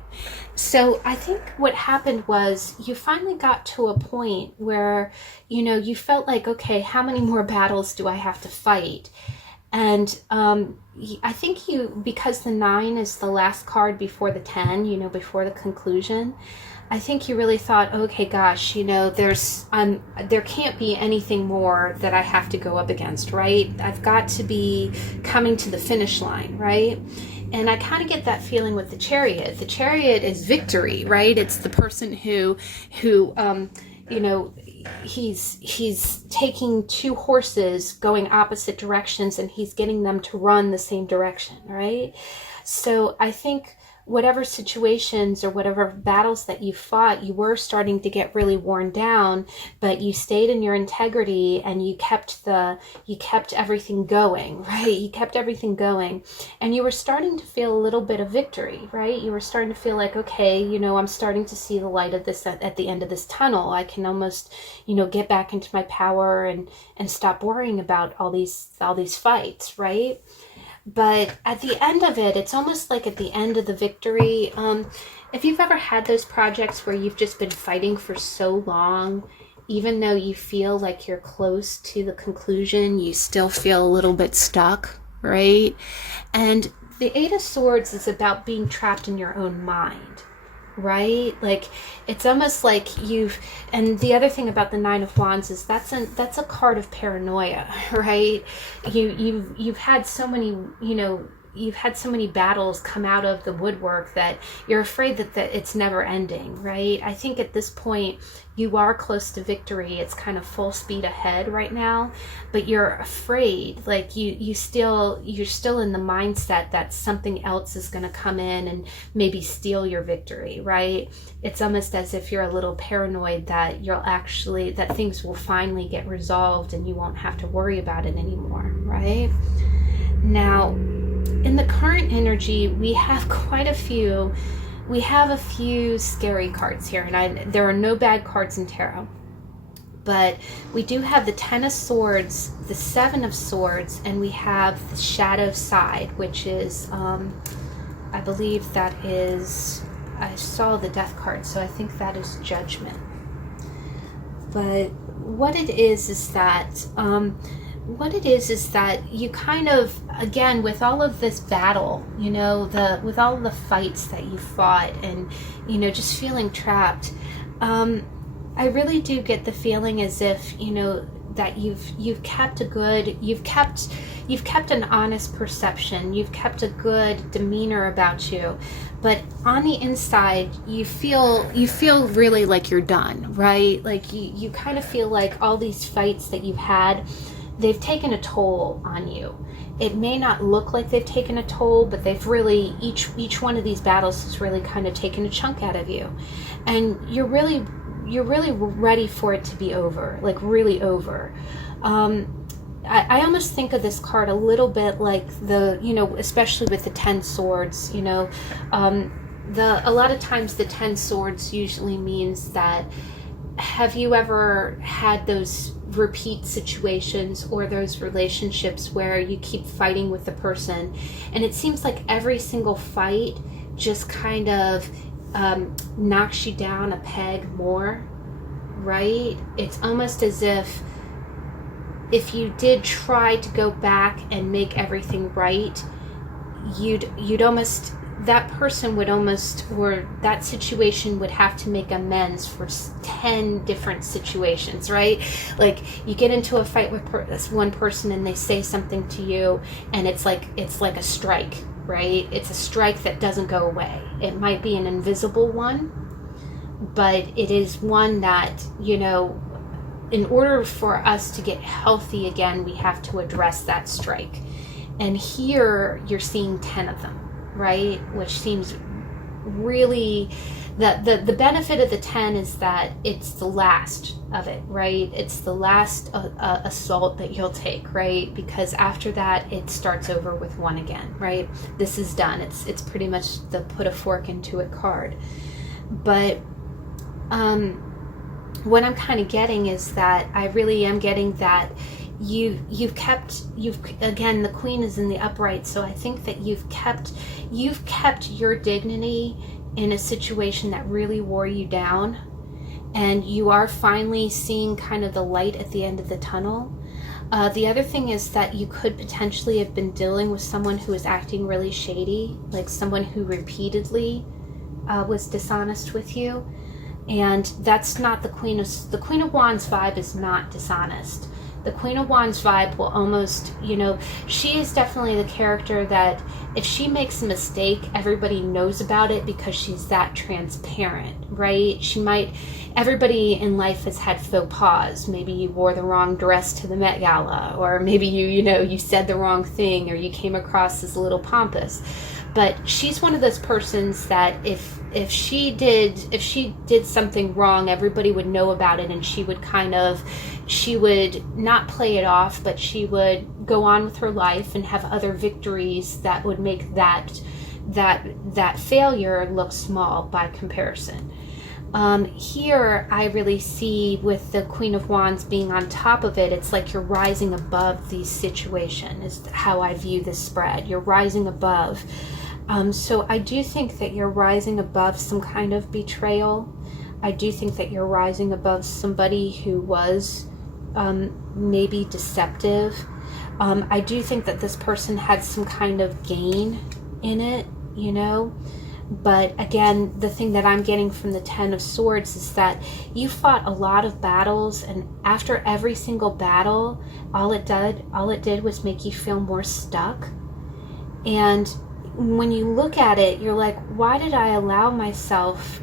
So I think what happened was you finally got to a point where, you felt like, okay, how many more battles do I have to fight? And I think because the 9 is the last card before the 10, before the conclusion, I think you really thought, okay, gosh, there can't be anything more that I have to go up against, right? I've got to be coming to the finish line, right? And I kind of get that feeling with the Chariot. The Chariot is victory, right? It's the person who he's taking 2 horses going opposite directions, and he's getting them to run the same direction, right? So I think whatever situations or whatever battles that you fought, you were starting to get really worn down, but you stayed in your integrity, and you kept everything going, right? You kept everything going, and you were starting to feel a little bit of victory, right? You were starting to feel like, okay, I'm starting to see the light of this at the end of this tunnel. I can almost, get back into my power and stop worrying about all these fights, right? But at the end of it, it's almost like at the end of the victory, if you've ever had those projects where you've just been fighting for so long, even though you feel like you're close to the conclusion, you still feel a little bit stuck, right? And the 8 of Swords is about being trapped in your own mind, right? Like it's almost like and the other thing about the 9 of Wands is that's a card of paranoia, right? You've had so many, you've had so many battles come out of the woodwork that you're afraid that it's never ending, right? I think at this point you are close to victory. It's kind of full speed ahead right now, but you're afraid, like you're still in the mindset that something else is going to come in and maybe steal your victory, right? It's almost as if you're a little paranoid that that things will finally get resolved and you won't have to worry about it anymore, right? Now, in the current energy, we have a few scary cards here, and there are no bad cards in tarot, but we do have the 10 of Swords, the 7 of Swords, and we have the Shadow side, which is, I believe that is, I saw the Death card, so I think that is Judgment. But what it is that you kind of, again, with all of this battle, with all of the fights that you fought and, just feeling trapped, I really do get the feeling as if, that you've kept an honest perception, you've kept a good demeanor about you, but on the inside you feel really like you're done, right? Like you kind of feel like all these fights that you've had, they've taken a toll on you, it may not look like they've taken a toll, but they've really, each one of these battles has really kind of taken a chunk out of you. And you're really ready for it to be over, like really over. I almost think of this card a little bit like the, especially with the 10 swords, a lot of times the 10 swords usually means that, have you ever had those repeat situations or those relationships where you keep fighting with the person and it seems like every single fight just kind of knocks you down a peg more, right? It's almost as if you did try to go back and make everything right, you'd almost, that person would almost, or that situation would have to make amends for 10 different situations, right? Like you get into a fight with this one person and they say something to you and it's like a strike, right? It's a strike that doesn't go away. It might be an invisible one, but it is one that, in order for us to get healthy again, we have to address that strike. And here you're seeing 10 of them, right? Which seems really, the benefit of the 10 is that it's the last of it, right? It's the last assault that you'll take, right? Because after that, it starts over with 1 again, right? This is done. It's pretty much the put a fork into it card. But what I'm kind of getting is that I really am getting that you've kept again, the Queen is in the upright, so I think that you've kept your dignity in a situation that really wore you down, and you are finally seeing kind of the light at the end of the tunnel. The other thing is that you could potentially have been dealing with someone who is acting really shady, like someone who repeatedly was dishonest with you. And that's not the Queen of Wands vibe is not dishonest. The Queen of Wands vibe will almost, she is definitely the character that if she makes a mistake, everybody knows about it because she's that transparent, right? Everybody in life has had faux pas. Maybe you wore the wrong dress to the Met Gala, or maybe you said the wrong thing, or you came across as a little pompous. But she's one of those persons that if she did something wrong, everybody would know about it, and she would not play it off, but she would go on with her life and have other victories that would make that failure look small by comparison. Here I really see with the Queen of Wands being on top of it, it's like you're rising above these situations, is how I view this spread. You're rising above. So I do think that you're rising above some kind of betrayal. I do think that you're rising above somebody who was maybe deceptive. I do think that this person had some kind of gain in it, But again, the thing that I'm getting from the 10 of Swords is that you fought a lot of battles, and after every single battle, all it did was make you feel more stuck. And when you look at it, you're like, why did I allow myself,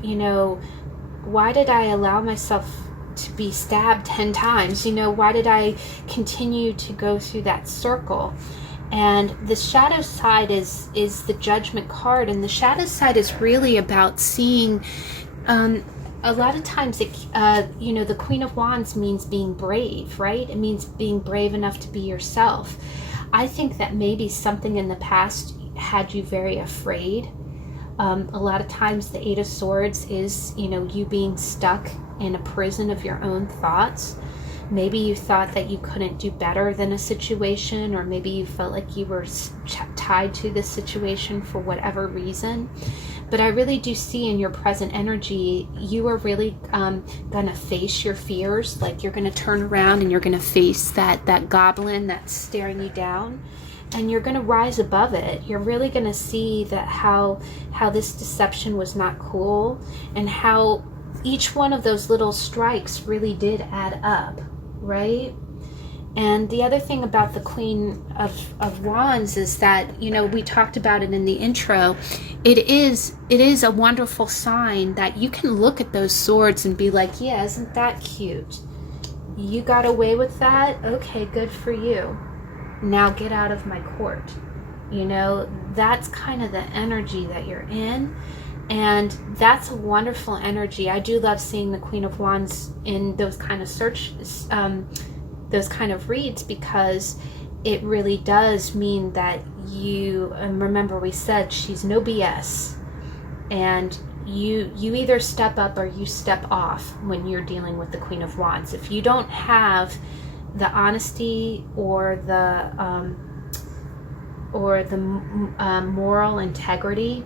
to be stabbed 10 times? Why did I continue to go through that circle? And the shadow side is the Judgment card, and the shadow side is really about seeing, a lot of times, the Queen of Wands means being brave, right? It means being brave enough to be yourself. I think that maybe something in the past had you very afraid. A lot of times the 8 of Swords is, you being stuck in a prison of your own thoughts. Maybe you thought that you couldn't do better than a situation, or maybe you felt like you were tied to this situation for whatever reason. But I really do see in your present energy, you are really going to face your fears. Like you're going to turn around and you're going to face that goblin that's staring you down. And you're going to rise above it. You're really going to see that how this deception was not cool, and how each one of those little strikes really did add up, right? And the other thing about the Queen of Wands is that, we talked about it in the intro, it is a wonderful sign that you can look at those swords and be like, yeah, isn't that cute? You got away with that? Okay, good for you. now get out of my court. You know, that's kind of the energy that you're in. And that's a wonderful energy. I do love seeing the Queen of Wands in those kind of those kind of reads, because it really does mean that you, and remember we said she's no BS, and you either step up or you step off when you're dealing with the Queen of Wands. If you don't have the honesty or the moral integrity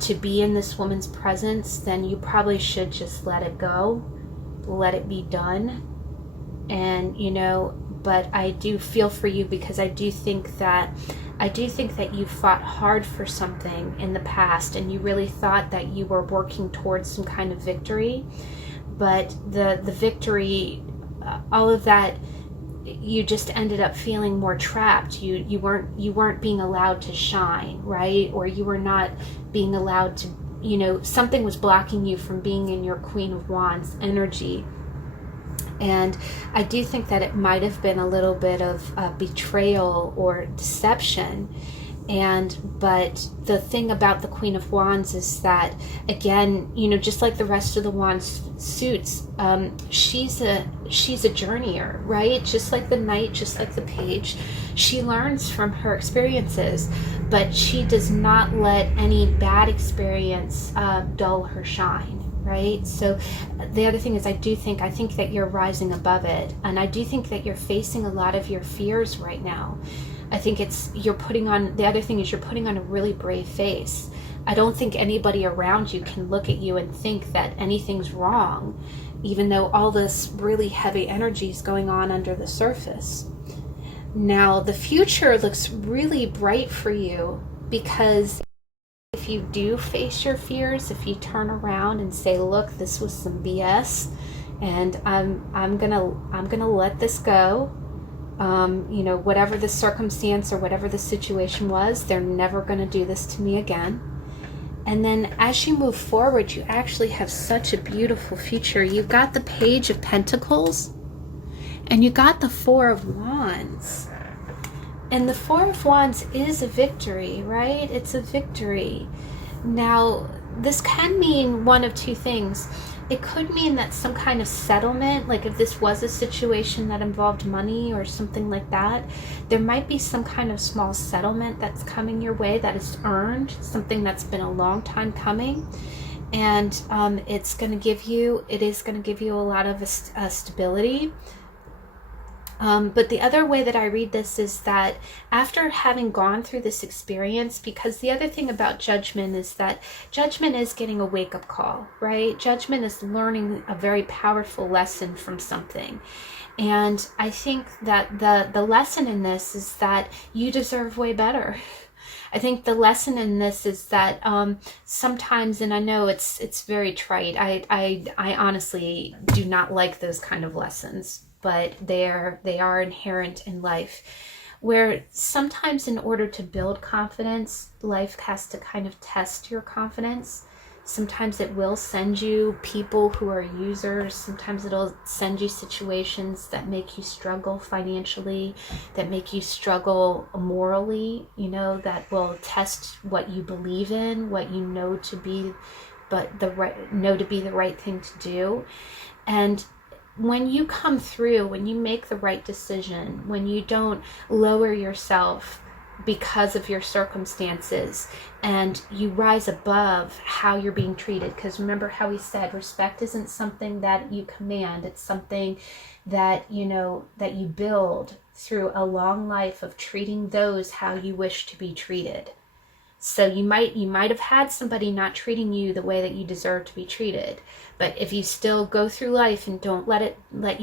to be in this woman's presence, then you probably should just let it go, let it be done. And you know, but I do feel for you, because I do think that you fought hard for something in the past, and you really thought that you were working towards some kind of victory. But the victory, all of that, you just ended up feeling more trapped. You weren't being allowed to shine, right? Or you were not being allowed to, you know, something was blocking you from being in your Queen of Wands energy. And I do think that it might have been a little bit of betrayal or deception. But the thing about the Queen of Wands is that, again, you know, just like the rest of the Wands suits, she's a journeyer, right? Just like the Knight, just like the Page, she learns from her experiences, but she does not let any bad experience dull her shine. Right? So the other thing is, I think that you're rising above it, and I do think that you're facing a lot of your fears right now. I think you're putting on a really brave face. I don't think anybody around you can look at you and think that anything's wrong, even though all this really heavy energy is going on under the surface. Now, the future looks really bright for you, because if you do face your fears, if you turn around and say, look, this was some BS, and I'm gonna let this go. You know, whatever the circumstance or whatever the situation was, they're never gonna do this to me again. And then as you move forward, you actually have such a beautiful future. You've got the Page of Pentacles, and you got the Four of Wands. And the Four of Wands is a victory, right? It's a victory. Now, this can mean one of two things. It could mean that some kind of settlement, like if this was a situation that involved money or something like that, there might be some kind of small settlement that's coming your way that is earned, something that's been a long time coming. And it is going to give you a lot of stability. But the other way that I read this is that after having gone through this experience, because the other thing about Judgment is that Judgment is getting a wake-up call, right? Judgment is learning a very powerful lesson from something. And I think that the lesson in this is that you deserve way better. I think the lesson in this is that sometimes, and I know it's very trite, I honestly do not like those kind of lessons, but they are inherent in life, where sometimes in order to build confidence, life has to kind of test your confidence. Sometimes it will send you people who are users. Sometimes it'll send you situations that make you struggle financially, that make you struggle morally, you know, that will test what you believe in, what you know to be the right thing to do. And when you come through, when you make the right decision, when you don't lower yourself because of your circumstances, and you rise above how you're being treated, because remember how we said respect isn't something that you command, it's something that that you build through a long life of treating those how you wish to be treated. So you might have had somebody not treating you the way that you deserve to be treated, but if you still go through life and don't let it make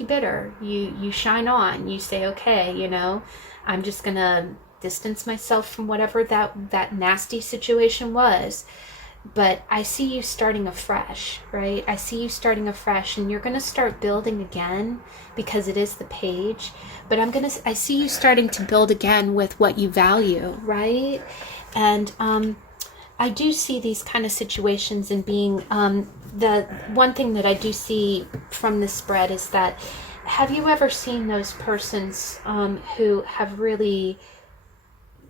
you bitter, you shine on. You say, okay, I'm just gonna distance myself from whatever that nasty situation was. But I see you starting afresh, right? I see you starting afresh, and you're going to start building again, because it is the Page. But I see you starting to build again with what you value, right? And I do see these kind of situations in being, the one thing that I do see from this spread is that have you ever seen those persons who have really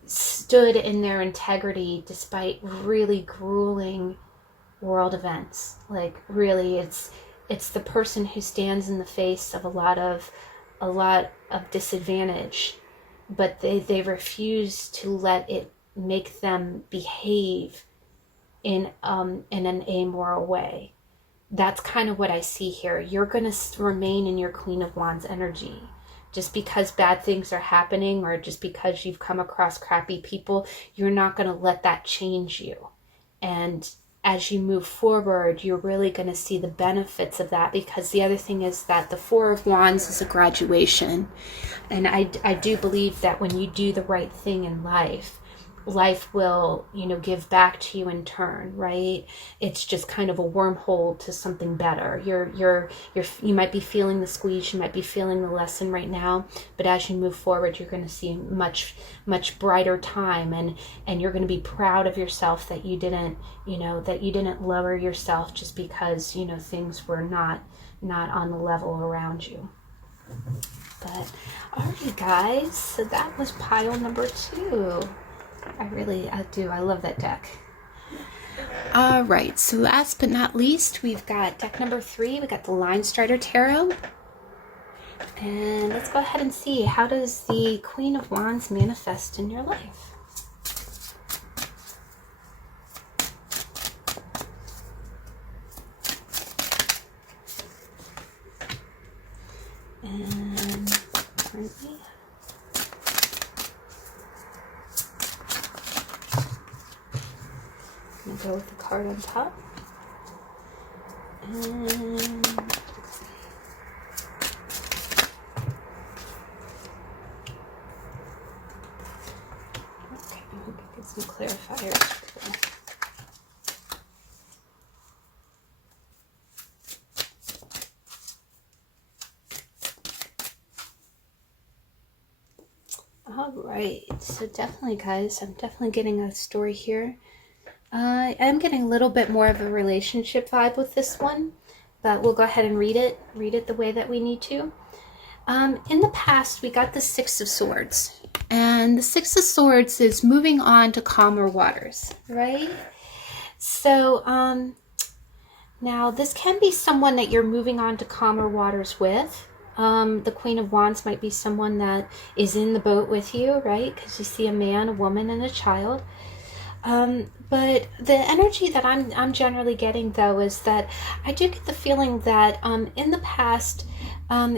stood in their integrity despite really grueling world events? Like, really, it's the person who stands in the face of a lot of disadvantage, but they refuse to let it make them behave in an amoral way. That's kind of what I see here. You're going to remain in your Queen of Wands energy. Just because bad things are happening, or just because you've come across crappy people, you're not going to let that change you. And as you move forward, you're really going to see the benefits of that, because the other thing is that the Four of Wands is a graduation. And I do believe that when you do the right thing in life will, give back to you in turn, right? It's just kind of a wormhole to something better. You might be feeling the squeeze, you might be feeling the lesson right now, but as you move forward, you're going to see much, much brighter time, and you're going to be proud of yourself that you didn't lower yourself just because, things were not on the level around you. But alrighty, guys, so that was pile number 2. I love that deck. All right, so last but not least, we've got deck number 3. We got the Linestrider Tarot. And let's go ahead and see, how does the Queen of Wands manifest in your life? And currently, I'm going to go with the card on top. And okay, I hope I get some clarifiers. All right, so definitely, guys, I'm definitely getting a story here. I am getting a little bit more of a relationship vibe with this one, but we'll go ahead and read it the way that we need to. In the past, we got the Six of Swords, and the Six of Swords is moving on to calmer waters, right? So now this can be someone that you're moving on to calmer waters with. The Queen of Wands might be someone that is in the boat with you, right? Because you see a man, a woman, and a child. But the energy that I'm generally getting, though, is that I do get the feeling that in the past,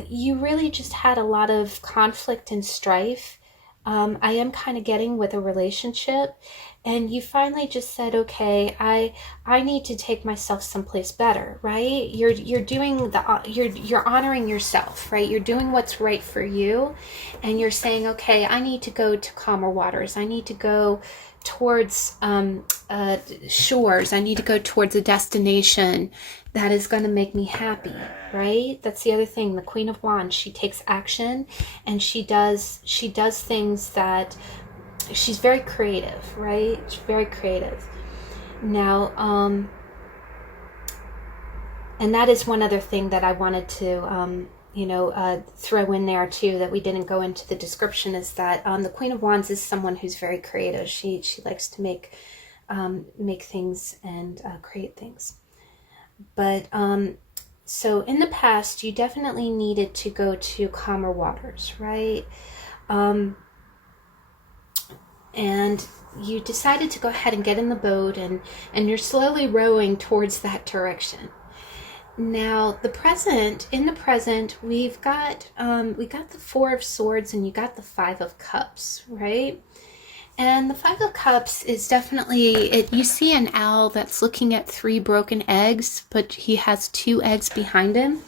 you really just had a lot of conflict and strife. I am kind of getting with a relationship, and you finally just said, okay, I need to take myself someplace better, right? You're doing you're honoring yourself, right? You're doing what's right for you, and you're saying, okay, I need to go to calmer waters. I need to go towards shores. I need to go towards a destination that is going to make me happy, right? That's the other thing. The Queen of Wands, she takes action, and she does things that she's very creative, right? She's very creative. Now, and that is one other thing that I wanted to throw in there too, that we didn't go into the description, is that the Queen of Wands is someone who's very creative. She likes to make things and create things. But so in the past, you definitely needed to go to calmer waters, right? And you decided to go ahead and get in the boat, and you're slowly rowing towards that direction. Now, in the present, we got the Four of Swords, and you got the Five of Cups, right? And the Five of Cups is definitely, you see an owl that's looking at 3 broken eggs, but he has 2 eggs behind him.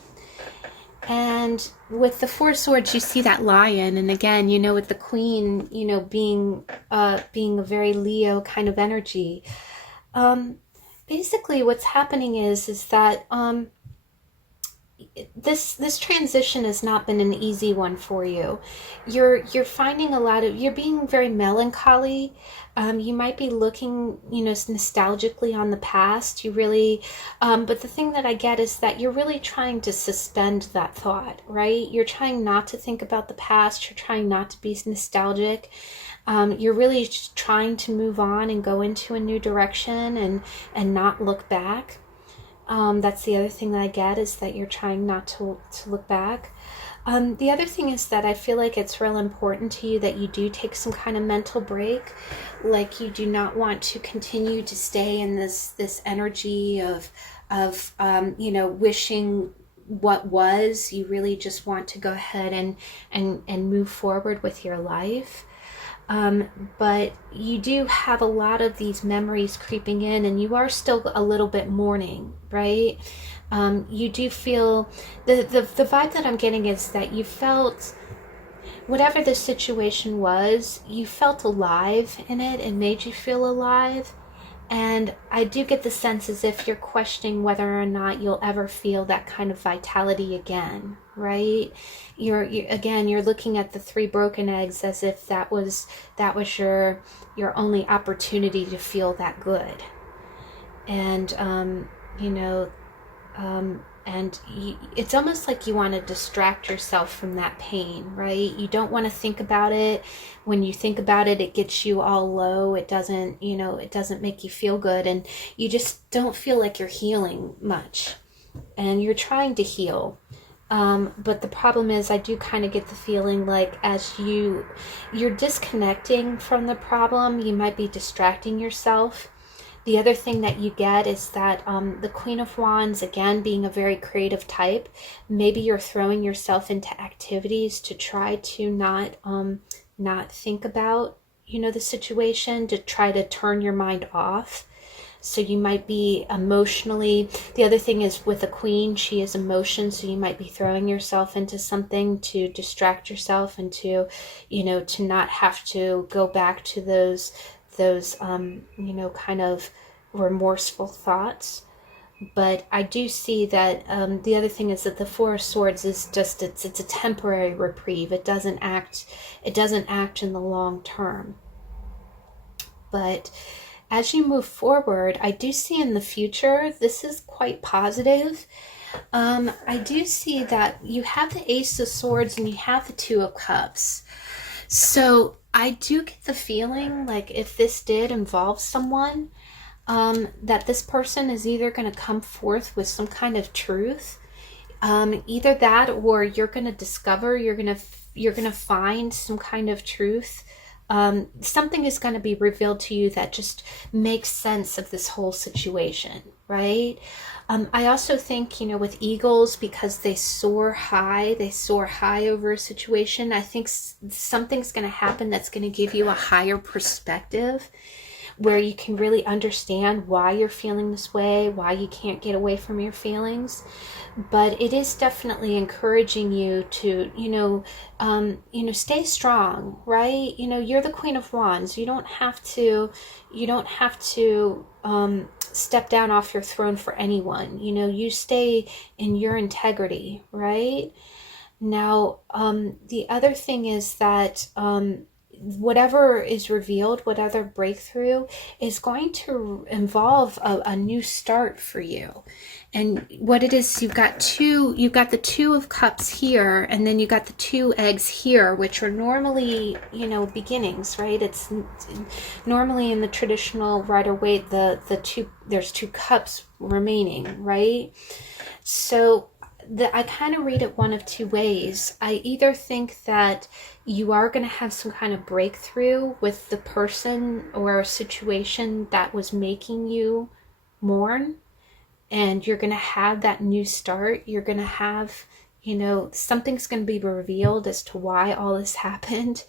And with the Four of Swords, you see that lion. And again, with the Queen, being a very Leo kind of energy. Basically, what's happening is that this transition has not been an easy one for you. You're finding you're being very melancholy. You might be looking, nostalgically on the past. You really, but the thing that I get is that you're really trying to suspend that thought, right? You're trying not to think about the past. You're trying not to be nostalgic. You're really trying to move on and go into a new direction and not look back. That's the other thing that I get, is that you're trying not to look back. The other thing is that I feel like it's real important to you that you do take some kind of mental break. Like, you do not want to continue to stay in this energy of wishing what was. You really just want to go ahead and move forward with your life. But you do have a lot of these memories creeping in, and you are still a little bit mourning, right? You do feel, the vibe that I'm getting is that you felt, whatever the situation was, you felt alive in it. It made you feel alive. And I do get the sense as if you're questioning whether or not you'll ever feel that kind of vitality again, right? You're looking at the 3 broken eggs as if that was your only opportunity to feel that good. And it's almost like you want to distract yourself from that pain, right? You don't want to think about it. When you think about it, it gets you all low. It doesn't make you feel good, and you just don't feel like you're healing much. And you're trying to heal. But the problem is, I do kind of get the feeling like as you're disconnecting from the problem, you might be distracting yourself. The other thing that you get is that the Queen of Wands, again, being a very creative type, maybe you're throwing yourself into activities to try to not think about, the situation, to try to turn your mind off. So you might be emotionally, the other thing is with a queen, she is emotion, so you might be throwing yourself into something to distract yourself and to not have to go back to those kind of remorseful thoughts. But I do see that the other thing is that the 4 of Swords is just, it's a temporary reprieve. It doesn't act in the long term. But as you move forward, I do see in the future, this is quite positive. I do see that you have the Ace of Swords and you have the 2 of Cups. So I do get the feeling like if this did involve someone, that this person is either going to come forth with some kind of truth, either that, or you're going to discover, you're going to find some kind of truth. Something is going to be revealed to you that just makes sense of this whole situation, right? I also think, with eagles, because they soar high over a situation, I think something's going to happen that's going to give you a higher perspective, where you can really understand why you're feeling this way, why you can't get away from your feelings. But it is definitely encouraging you to, stay strong, right? You're the Queen of Wands. You don't have to step down off your throne for anyone. You stay in your integrity, right? Now, the other thing is that, whatever is revealed, whatever breakthrough, is going to involve a new start for you. And what it is, you've got the 2 of Cups here, and then you got the 2 eggs here, which are normally, beginnings, right? It's normally in the traditional Rider-Waite, there's 2 cups remaining, right? So I kind of read it one of 2 ways. I either think that you are going to have some kind of breakthrough with the person or a situation that was making you mourn, and you're going to have that new start. You're going to have, something's going to be revealed as to why all this happened.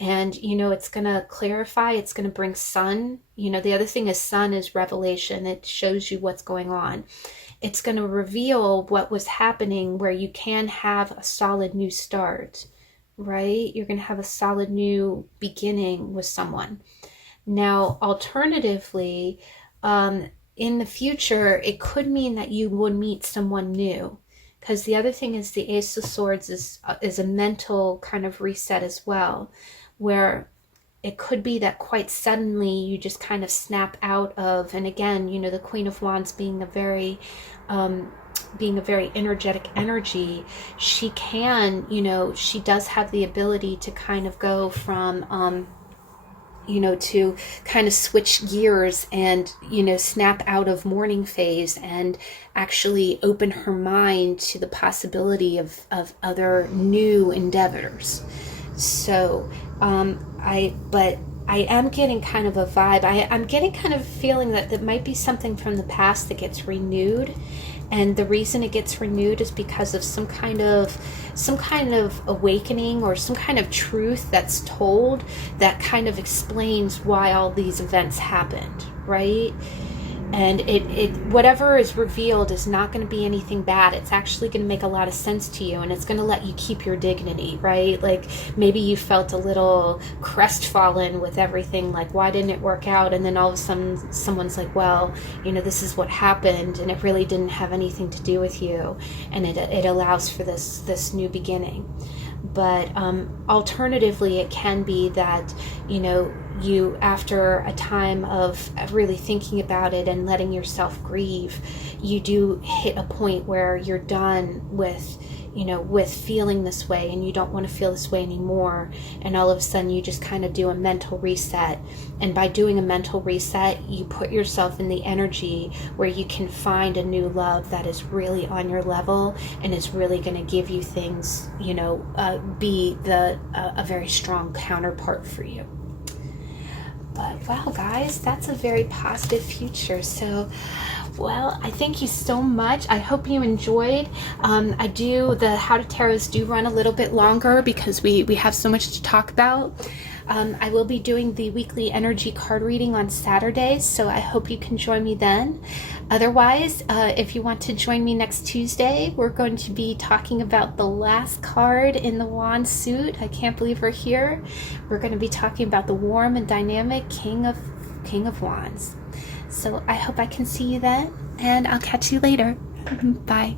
And, it's going to clarify, it's going to bring sun. The other thing is sun is revelation. It shows you what's going on. It's going to reveal what was happening, where you can have a solid new start, right? You're going to have a solid new beginning with someone. Now, alternatively, in the future, it could mean that you would meet someone new. Because the other thing is the Ace of Swords is a mental kind of reset as well, where it could be that quite suddenly you just kind of snap out of, and again, you know, the Queen of Wands being a very energetic energy, she can, you know, she does have the ability to kind of go from, you know, to kind of switch gears and, you know, snap out of mourning phase and actually open her mind to the possibility of other new endeavors. So, but I am getting kind of a vibe. I'm getting kind of a feeling that there might be something from the past that gets renewed. And the reason it gets renewed is because of some kind of awakening or some kind of truth that's told that kind of explains why all these events happened, right? And it whatever is revealed is not going to be anything bad. It's actually going to make a lot of sense to you, and it's going to let you keep your dignity, right? Like maybe you felt a little crestfallen with everything, like why didn't it work out? And then all of a sudden someone's like, well, you know, this is what happened, and it really didn't have anything to do with you, and it allows for this new beginning. But alternatively, it can be that, you know, you, after a time of really thinking about it and letting yourself grieve, you do hit a point where you're done with, you know, with feeling this way, and you don't want to feel this way anymore. And all of a sudden you just kind of do a mental reset. And by doing a mental reset, you put yourself in the energy where you can find a new love that is really on your level and is really going to give you things, you know, be a very strong counterpart for you. But wow, guys, that's a very positive future. So, well, I thank you so much. I hope you enjoyed. The How to Tarots do run a little bit longer because we have so much to talk about. I will be doing the weekly energy card reading on Saturdays, so I hope you can join me then. Otherwise, if you want to join me next Tuesday, we're going to be talking about the last card in the wand suit. I can't believe we're here. We're going to be talking about the warm and dynamic King of Wands. So I hope I can see you then, and I'll catch you later. Bye.